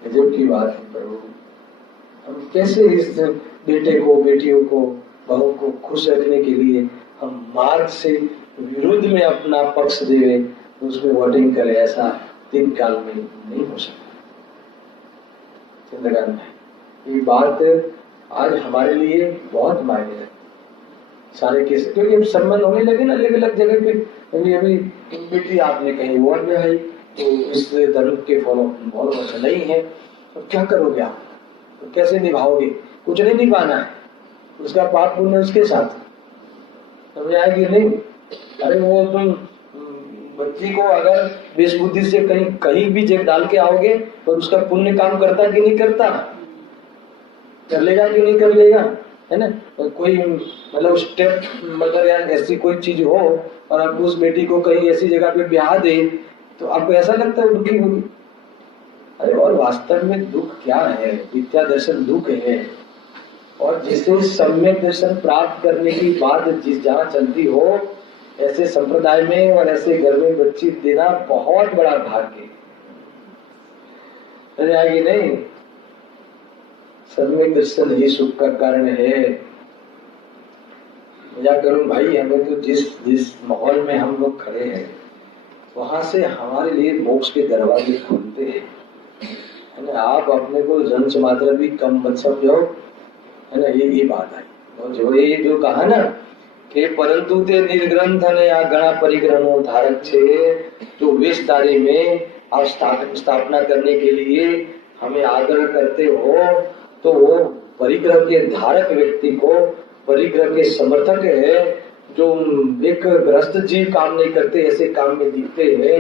गजब की बात है प्रभु, हम कैसे इस बेटे को, बेटियों को, बहू को खुश रखने के लिए हम मार्ग से विरुद्ध में अपना पक्ष देवे, उसमें वोटिंग करें, ऐसा दिन काल में नहीं हो सकता। जिंदगान में ये बात आज हमारे लिए बहुत मायने है सारे केस, क्योंकि अब संबंध होने लगे ना अलग अलग जगह पे। अभी बेटी आपने कहीं और में है तो इस धर्म के फॉलो नहीं है, तो क्या करोगे आप? तो कैसे निभाओगे? कुछ नहीं निभाना है, उसका पाप पुण्य उसके साथ, समझ आएगी नहीं। अरे वो तुम बच्ची को अगर बेसबुद्धि से कहीं भी जग डाल के आओगे तो उसका पुण्य काम करता कि नहीं करता? कर लेगा कि नहीं कर लेगा, है ना। कोई मतलब स्टेप मगर यार ऐसी कोई चीज हो और आप उस बेटी को कहीं ऐसी जगह पे ब्याह दे तो आपको ऐसा लगता है दुखी होगी? अरे और वास्तव में दुख क्या है? विद्या दर्शन दुख है, और जिसे सम्यक दर्शन प्राप्त करने की बात जिस जहाँ चलती हो, ऐसे संप्रदाय में और ऐसे घर में बच्ची देना बहुत बड़ा भाग्य है। आगे नहीं, सम्यक दर्शन ही सुख का कारण है। क्या करूं भाई, हमें तो जिस माहौल में हम लोग खड़े हैं वहां से हमारे लिए मोक्ष के दरवाजे खुलते हैं, है ना। आप अपने को जंच मात्रा भी कम मत समझो, है ना। ये बात आई और जो ये जो कहा ना कि परंतु ते निर्ग्रंथ ने आ घना परिग्रहों धारक छे, तो विस्तारी में आप स्थापना करने के लिए हमें आग्रह करते हो, तो वो परिग्रह के धारक व्यक्ति को, परिग्रह के समर्थक है, जो एक ग्रस्त जीव काम नहीं करते ऐसे काम में दिखते हैं,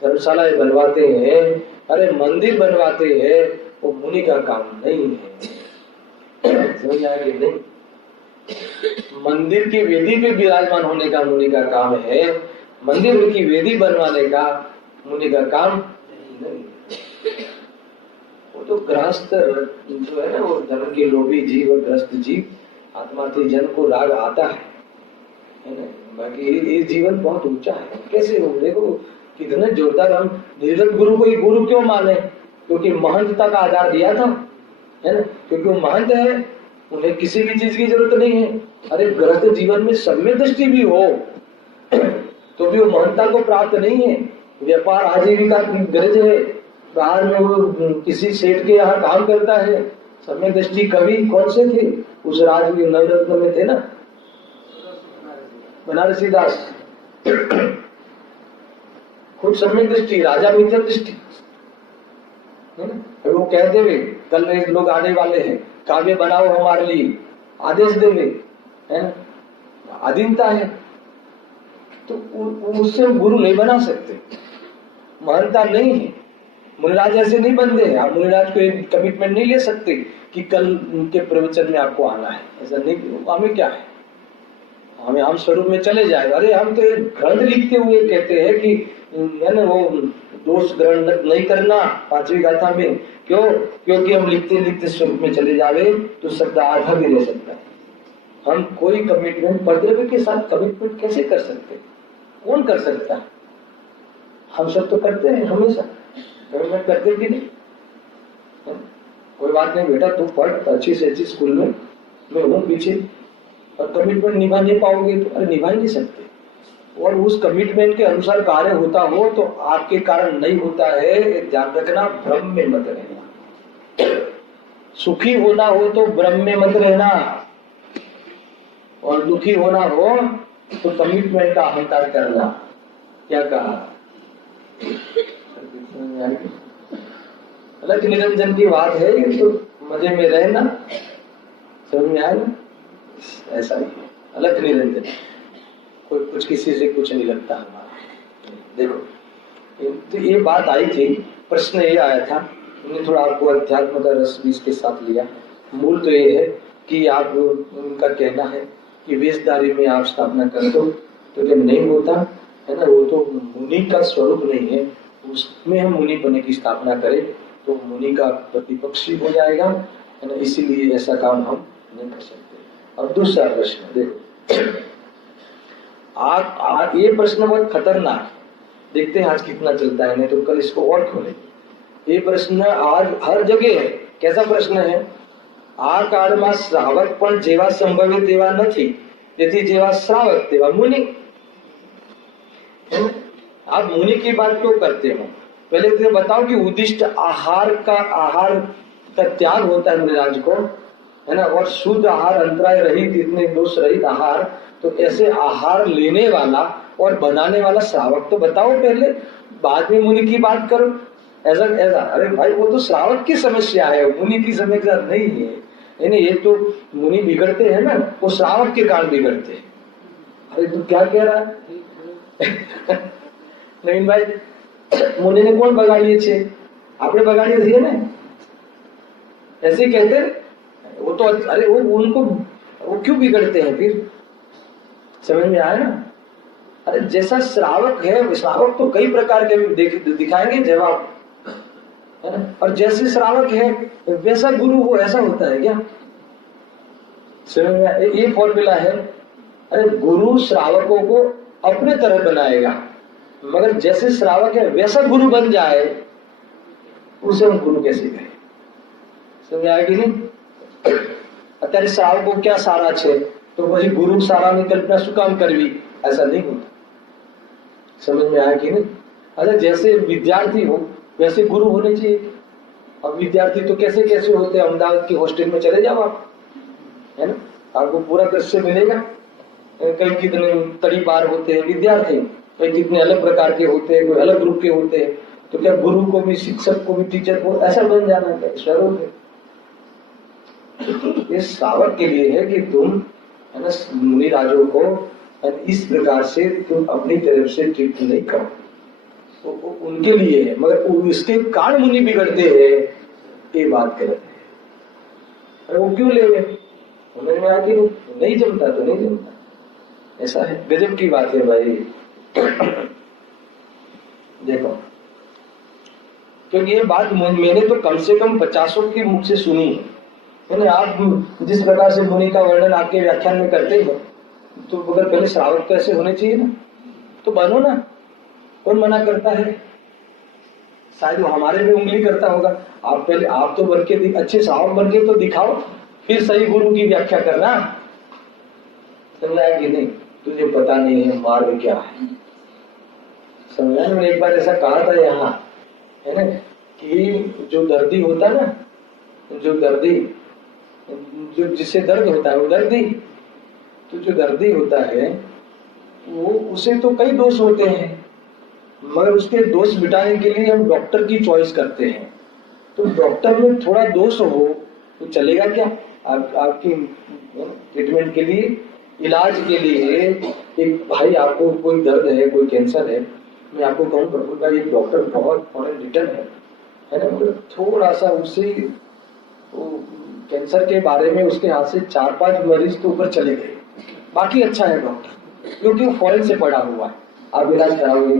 धर्मशालाएं बनवाते हैं, अरे मंदिर बनवाते हैं, वो मुनि का काम नहीं है। समझ आया कि नहीं? मंदिर की वेदी पे विराजमान होने का मुनि का काम है, मंदिर की वेदी बनवाने का मुनि का काम नहीं। वो तो गृहस्थ जो है ना, वो धर्म के लोभी जीव और गृहस्थ जीव आत्मार्थी जन को राग आता है ना? बाकी ये जीवन बहुत ऊंचा है। कैसे हो? देखो कितने जोरदार। हम निर्गत गुरु को ही गुरु क्यों माने? क्योंकि महंतता का आधार दिया था, है ना? क्योंकि वो महंत है, उन्हें किसी भी चीज की जरूरत नहीं है। अरे गृहस्थ जीवन में सम्यक दृष्टि भी हो तो भी वो महंतता को प्राप्त नहीं है। व्यापार आजीविका की गरज है, बाहर में वो किसी सेठ के यहाँ काम करता है। सम्यक दृष्टि कवि कौन से थे उस राज नवरत्न में? थे ना बनारसी दास, खुद सम्यक दृष्टि, राजा मित्र दृष्टि। वो कहते हुए कल लोग आने वाले हैं, काव्य बनाओ हमारे लिए, आदेश देंगे, है ना? अधीनता है तो उससे गुरु नहीं बना सकते। महंता नहीं है, मुनिराज ऐसे नहीं बनते हैं। आप मुनिराज को एक कमिटमेंट नहीं ले सकते कि कल उनके प्रवचन में आपको आना है, ऐसा नहीं। हमें क्या है, हमें हम स्वरूप में चले जाएगा। अरे हम तो एक ग्रंथ लिखते हुए कहते हैं कि है ना, वो दोष ग्रहण नहीं करना 5वीं गाथा में। क्यों? क्योंकि हम लिखते लिखते स्वरूप में चले जावे तो शब्द आधा भी रह सकता है। हम कोई कमिटमेंट पद्रव्य के साथ कमिटमेंट कैसे कर सकते? कौन कर सकता है? हम सब तो करते हैं, हमेशा कमिटमेंट करते कि नहीं? कोई बात नहीं बेटा, तू पढ़ अच्छी से अच्छी स्कूल में, मैं हूँ पीछे, और कमिटमेंट निभा नहीं पाओगे तो अरे निभा ही नहीं सकते। और उस कमिटमेंट के अनुसार कार्य होता हो तो आपके कारण नहीं होता है, ध्यान रखना। भ्रम में मत रहना। सुखी होना हो तो भ्रम में मत रहना, और दुखी होना हो तो कमिटमेंट का अहंकार करना। क्या कहा? अलग निरंजन की बात है, ये तो मजे में रहना। समझ में आया ना? ऐसा ही है अलग निरंजन। कोई कुछ किसी से कुछ नहीं लगता हमारा। देखो तो ये बात आई थी, प्रश्न ये आया था, मैंने थोड़ा आपको अध्यात्म का रस भी इसके साथ लिया। मूल तो ये है कि आप, उनका कहना है कि वेशधारी में आप स्थापना कर दो, तो क्या नहीं होता है ना? वो तो मुनि का स्वरूप नहीं है, उसमें हम मुनि बने की स्थापना करें तो मुनि का प्रतिपक्षी हो जाएगा, है ना? इसीलिए ऐसा काम हम नहीं कर सकते। अब दूसरा प्रश्न देखो, ये प्रश्न बहुत खतरनाक, देखते हैं आज कितना चलता है, नहीं तो कल इसको और खोले। ये प्रश्न आज हर जगह है। कैसा प्रश्न है? आ काळમાં श्रावक पण जेवा संभवे तेवा નથી, તેથી जेवा श्रावक तेवा मुनि। आप मुनि की बात क्यों करते हो? पहले तो बताओ कि उद्दिष्ट आहार का त्याग होता है मुनिराज को, है ना? और शुद्ध आहार, अंतराय रहित, इतने दोष रहित आहार, तो ऐसे आहार लेने वाला और बनाने वाला श्रावक तो बताओ पहले, बाद में मुनि की बात करो। ऐसा अरे भाई वो तो श्रावक की समस्या है, मुनि की समस्या नहीं है। नहीं, ये तो मुनि बिगड़ते हैं ना, वो श्रावक के कारण बिगड़ते हैं। अरे तू क्या कह रहा है? नहीं भाई, मुनि ने कौन बगाड़िए छे? आपने बगाड़िए दिए ना, ऐसे कहते वो तो। अरे वो क्यों बिगड़ते हैं फिर? समझ में आया ना? अरे जैसा श्रावक है, श्रावक तो कई प्रकार के दिखाएंगे जवाब, है ना? और जैसे श्रावक है वैसा गुरु हो, ऐसा होता है क्या? समझ में? ये फॉर्मूला है। अरे गुरु श्रावकों को अपने तरह बनाएगा, मगर जैसे श्रावक है वैसा गुरु बन जाए, उसे हम गुरु कैसे कहें? समझ आया कि नहीं? અત્યારે શ્રાવકો क्या सारा છે तो પછી गुरु सारा ની कल्पना શું કામ करवी? ऐसा नहीं होता। समझ में आया कि नहीं? अरे जैसे विद्यार्थी हो वैसे गुरु होने चाहिए। अब विद्यार्थी तो कैसे कैसे होते हैं, अहमदाबाद की हॉस्टल में चले जाओ आप, है ना? आपको पूरा दृश्य मिलेगा। कई कितने तड़ी पार होते हैं विद्यार्थी, कई कितने अलग प्रकार के होते हैं, कोई अलग ग्रुप के होते हैं। तो क्या गुरु को भी, शिक्षक को भी, टीचर को ऐसा बन जाना क्या स्वरूप है? ये श्रावक के लिए है कि तुम, है ना, मुनि राजों को इस प्रकार से तुम अपनी तरफ से ट्रीट नहीं करो। उनके लिए है, मगर इसके कारण मुनि बिगड़ते हैं, ये बात गलत है। अरे वो क्यों ले गए, उन्होंने आके नहीं जमता तो नहीं जमता, ऐसा है। गजब की बात है भाई। देखो, क्योंकि ये बात मैंने तो कम से कम 50 के मुख से सुनी है। आप जिस प्रकार से मुनि का वर्णन आपके व्याख्यान में करते हो, तो अगर पहले श्रावक तो ऐसे होने चाहिए ना, तो बनो ना। कौन मना करता है? शायद वो हमारे में उंगली करता होगा। आप पहले आप तो बन के अच्छे श्रावक बन के तो दिखाओ, फिर सही गुरु की व्याख्या करना। समझाया कि नहीं? तुझे पता नहीं है मार्ग क्या है। समझा? मैंने एक बार ऐसा कहा था यहाँ, है ना, कि जो दर्दी होता है ना, जो दर्दी, जो जिससे दर्द होता है वो दर्दी, तो जो दर्दी होता है वो, उसे तो कई दोष होते हैं, मगर उसके दोष मिटाने के लिए हम डॉक्टर की चॉइस करते हैं। तो डॉक्टर में थोड़ा दोष हो तो चलेगा क्या? आपकी ट्रीटमेंट के लिए, इलाज के लिए, एक भाई आपको कोई दर्द है, कोई कैंसर है, मैं आपको कहूँ प्रभु का एक डॉक्टर बहुत फॉरेन रिटर्न है ना, मतलब थोड़ा सा उसे कैंसर के बारे में उसके हाथ से 4-5 मरीज तो ऊपर चले गए, बाकी अच्छा है डॉक्टर, क्योंकि वो फॉरेन से पढ़ा हुआ है। आप इलाज कराओगे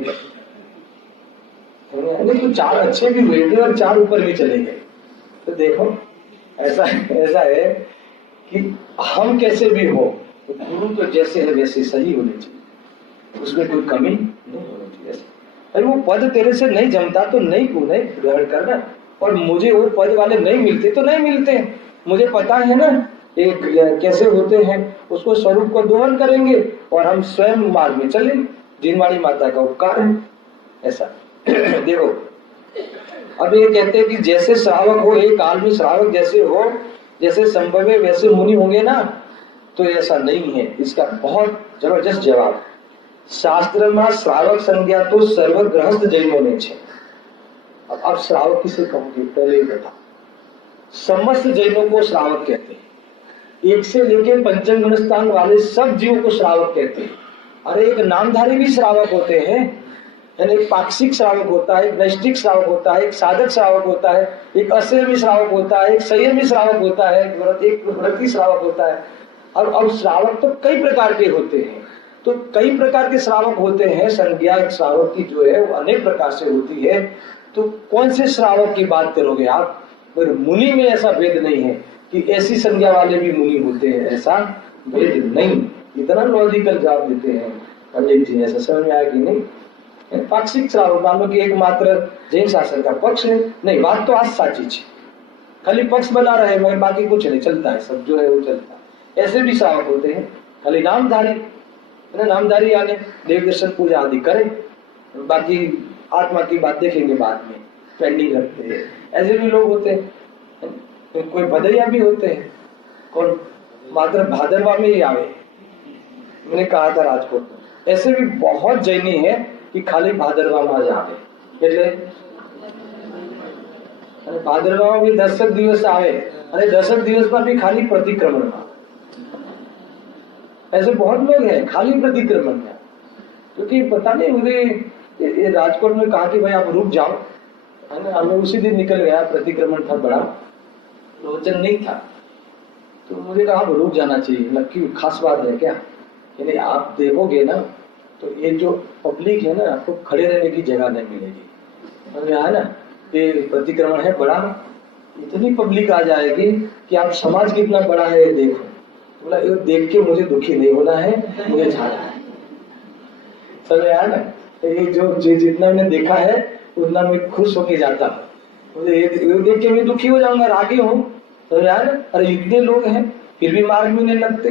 नहीं तो 4 अच्छे भी हुए थे और 4 ऊपर भी चले गए। तो देखो ऐसा है कि हम कैसे भी हो, गुरु तो जैसे है वैसे सही होने चाहिए, उसमें कोई कमी नहीं होनी चाहिए। अरे वो पद तेरे से नहीं जमता तो नहीं ग्रहण करना, और मुझे वो पद वाले नहीं मिलते तो नहीं मिलते, मुझे पता है ना एक कैसे होते हैं, उसको स्वरूप को दोहन करेंगे और हम स्वयं मार्ग में चले, जिनवाणी माता का उपकार है ऐसा। देखो, अब ये कहते हैं कि जैसे श्रावक हो, एक काल में श्रावक जैसे हो, जैसे संभव है वैसे मुनि होंगे ना, तो ऐसा नहीं है। इसका बहुत जबरदस्त जवाब, शास्त्र में श्रावक संज्ञा तो सर्वग्रहस्थ जैनों ने छे। अब श्रावक किसे कहोगे, पहले ही बता। समस्त जैनों को श्रावक कहते हैं, एक से लेकर पंचम गुण स्थान वाले सब जीवों को श्रावक कहते हैं। अरे एक नामधारी भी श्रावक होते हैं, एक पाक्षिक श्रावक होता है, एक नैष्ठिक श्रावक होता है, एक साधक श्रावक होता है, एक असंयमी श्रावक होता है, एक संयमी श्रावक होता है, एक व्रती श्रावक होता है। अब श्रावक तो कई प्रकार के होते हैं, तो कई प्रकार के श्रावक होते हैं। संज्ञा श्रावक की जो है वो अनेक प्रकार से होती है, तो कौन से श्रावक की बात करोगे आप? मुनि में ऐसा भेद नहीं है कि ऐसी संज्ञा वाले भी मुनि होते हैं, ऐसा भेद नहीं। इतना लॉजिकल जवाब देते हैं पंडित जी, ऐसा समझ में आया कि नहीं? पाक्षिक श्रावक मान लो कि एकमात्र जैन शासन का पक्ष है, नहीं बात तो आज साची है, खाली पक्ष बना रहे मगर बाकी कुछ नहीं, चलता है सब जो है वो चलता है। ऐसे भी श्रावक होते हैं, खाली नामधारी, नामधारी यानी देव दर्शन पूजा आदि करें, बाकी आत्मा की बात देखेंगे बाद में, पेंडिंग रखते हैं। ऐसे भी लोग होते हैं, कोई भदैया भी होते हैं, कौन मात्र भादरवा में ही आवे, मैंने कहा था राजकोट में। ऐसे भी बहुत जैनी है कि खाली भादरवा में जावे, એટલે भादरवा में भी 10 दिवस आवे, अरे 10 दिवस में भी खाली प्रतिक्रमण में। ऐसे बहुत लोग हैं खाली प्रतिक्रमण में, क्योंकि पता नहीं मुझे ये राजकोट में कहा कि भाई आप रुक जाओ, है ना। हमें उसी दिन निकल गया, प्रतिक्रमण था, बड़ा प्रवचन नहीं था, तो मुझे कहा रुक जाना चाहिए, नक्की खास बात है क्या? यानी आप देखोगे ना तो ये जो पब्लिक है ना, आपको खड़े रहने की जगह नहीं मिलेगी, है ना। ये प्रतिक्रमण है बड़ा, इतनी पब्लिक आ जाएगी कि आप समाज कितना बड़ा है ये देखो। बोला ये देख के मुझे दुखी नहीं होना है, मुझे झाड़ा है, समझ आया ना। ये जो जितना मैंने देखा है उतना मैं खुश होके जाता हूँ, मुझे ये देख के मैं दुखी हो जाऊंगा, रागी हूँ, समझ आया ना। अरे इतने लोग हैं फिर भी मार्ग में नहीं लगते,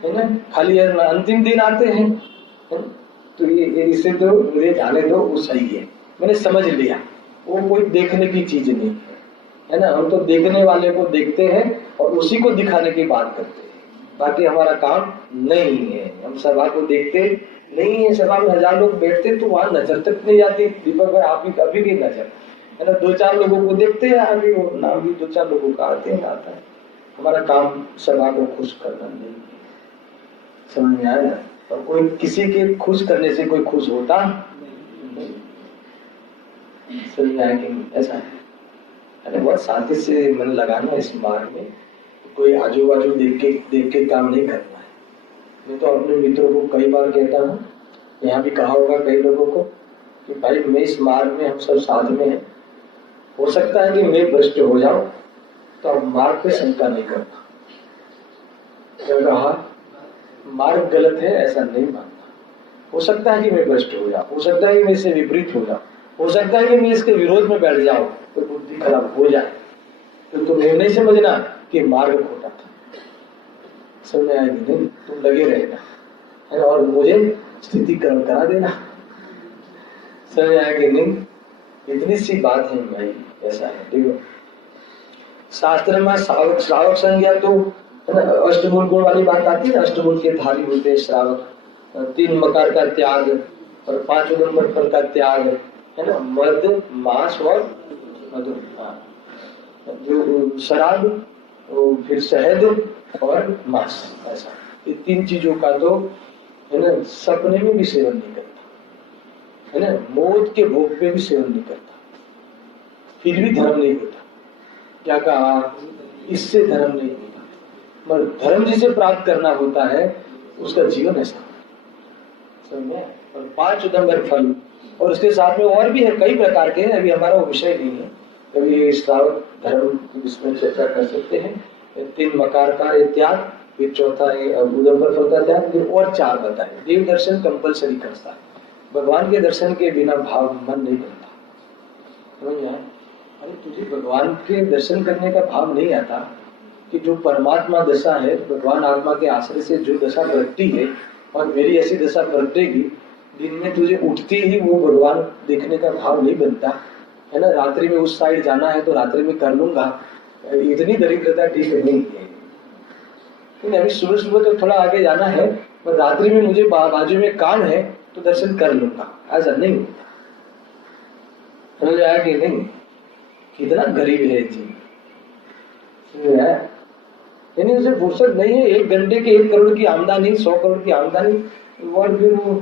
है ना, खाली अंतिम दिन आते हैं, तो ये इसे तो मुझे जाने दो, वो सही है, मैंने समझ लिया, वो कोई देखने की चीज नहीं है ना। हम तो देखने वाले को देखते हैं और उसी को दिखाने की बात करते हैं, बाकी हमारा काम नहीं है। हम सभा को देखते नहीं है, सभा में 1000 लोग बैठते तो वहां नजर तक नहीं जाती। दीपक भाई आप भी अभी की नजर, है ना, 2-4 लोगों को देखते हैं, आगे वो ना भी 2-4 लोगों का आते हैं आता है। हमारा काम सभा को खुश करना नहीं है, समझ में आया ना। और कोई किसी के खुश करने से कोई खुश होता नहीं। समझ में आया कि नहीं? ऐसा है। अरे बहुत शांति से मन लगाना है इस मार्ग में, कोई आजू बाजू देख के काम नहीं करना है। मैं तो अपने मित्रों को कई बार कहता हूँ, यहाँ भी कहा होगा कई लोगों को, कि भाई मैं इस मार्ग में हम सब साथ में हैं, हो सकता है कि मैं भ्रष्ट हो जाऊं तो अब मार्ग पे शंका नहीं करना। क्या कहा? मार्ग गलत है ऐसा नहीं मानना। हो सकता है कि मैं भ्रष्ट हो जाऊं, हो सकता है कि मैं इससे विपरीत हो जाऊं, हो सकता है कि मैं इसके विरोध में बैठ जाऊं तो बुद्धि खराब हो जाए, तो तुम ये नहीं समझना कि मार्ग खोटा था। समझ में आएगी नहीं? तुम लगे रहना है और मुझे स्थितिकरण करा देना। समझ में आएगी नहीं? इतनी सी बात है भाई, ऐसा है। देखो शास्त्र में श्रावक संज्ञा तो अष्टमूल गुण वाली बात आती है। अष्टमूल के धारी होते हैं श्रावक, 3 मकार का त्याग और 5 उदंबर फल का त्याग, है ना, मद मांस और मधुर, जो शराब, फिर शहद और मांस, ऐसा ये 3 चीजों का तो है ना सपने में भी सेवन नहीं करता, है ना, मौत के भोग पे भी सेवन नहीं करता, फिर भी धर्म नहीं होता। क्या कहा? इससे धर्म नहीं होता। मगर धर्म जिसे प्राप्त करना होता है उसका जीवन ऐसा समझे। और 5 उदंबर फल, और उसके साथ में और भी है कई प्रकार के, अभी हमारा वो विषय नहीं है, कभी श्रावक धर्म इसमें चर्चा कर सकते हैं। 3 मकार का त्याग, फिर चौथा है उदंबर फल का त्याग, फिर और 4 बताए। देव दर्शन कंपलसरी करता है, भगवान के दर्शन के बिना भाव मन नहीं बनता। समझ में आया? अरे तुझे भगवान के दर्शन करने का भाव नहीं आता कि जो परमात्मा दशा है, भगवान आत्मा के आश्रय से जो दशा प्रगटी है और मेरी ऐसी दशा प्रगटेगी, दिन में तुझे उठते ही वो भगवान देखने का भाव नहीं बनता, है ना। रात्रि में उस साइड जाना है तो रात्रि में कर लूंगा, इतनी दरिद्रता ठीक नहीं है। अभी सुबह सुबह तो थोड़ा आगे जाना है, पर रात्रि में मुझे बाजू में काम है तो दर्शन कर लूंगा, ऐसा नहीं होता। समझ आया कि नहीं? कितना गरीब है जी, यानी उसे फुर्सत नहीं है। 1 घंटे के 1 करोड़ की आमदनी, 100 करोड़ की आमदनी, और फिर वो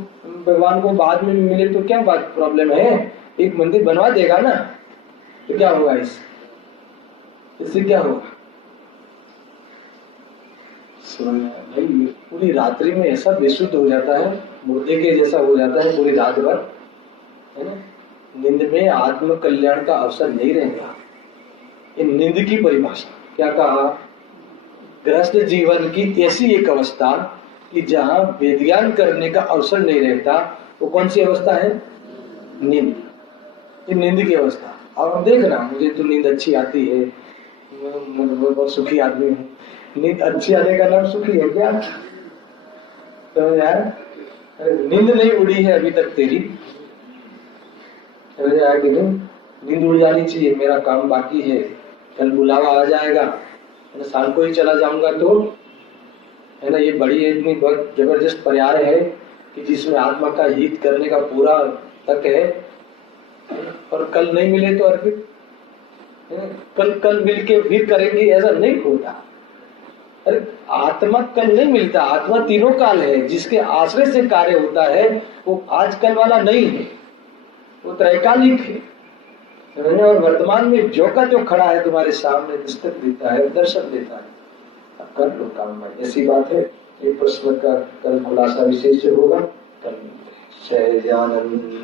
भगवान को बाद में मिले तो क्या बात प्रॉब्लम है? एक मंदिर बनवा देगा ना, तो क्या होगा? इससे क्या होगा? भाई पूरी रात्रि में ऐसा बेसुध हो जाता है, मुर्दे के जैसा हो जाता है पूरी रात भर, है ना। नींद में आत्म कल्याण का अवसर नहीं रहेगा। ये नींद की परिभाषा क्या कहा? गृहस्थ जीवन की ऐसी एक अवस्था कि जहां वेदज्ञान करने का अवसर नहीं रहता, वो कौन सी अवस्था है? नींद। ये नींद की अवस्था। अब हम देखना, मुझे तो नींद अच्छी आती है, मैं बहुत सुखी आदमी हूँ। नींद अच्छी आने का नाम सुखी है क्या? तो यार नींद नहीं उड़ी है अभी तक तेरी, समझ आया कि नहीं? नींद उड़ जानी चाहिए, मेरा काम बाकी है, कल बुलावा आ जाएगा, शाम को ही चला जाऊंगा तो, है ना। ये बड़ी इतनी बहुत जबरदस्त पर्याय है कि जिसमें आत्मा का हित करने का पूरा तक है, और कल नहीं मिले तो अर्पित, कल मिलके फिर करेंगे, ऐसा नहीं होता। अरे आत्मा कल नहीं मिलता, आत्मा तीनों काल है, जिसके आश्रय से कार्य होता है वो आज कल वाला नहीं है, वो त्रैकालिक है। और वर्तमान में जो का जो खड़ा है तुम्हारे सामने, दस्तक देता है, दर्शन देता है, अब कर लो काम में। ऐसी बात है। ये प्रश्न का कल खुलासा विशेष से होगा, कल सहजानंद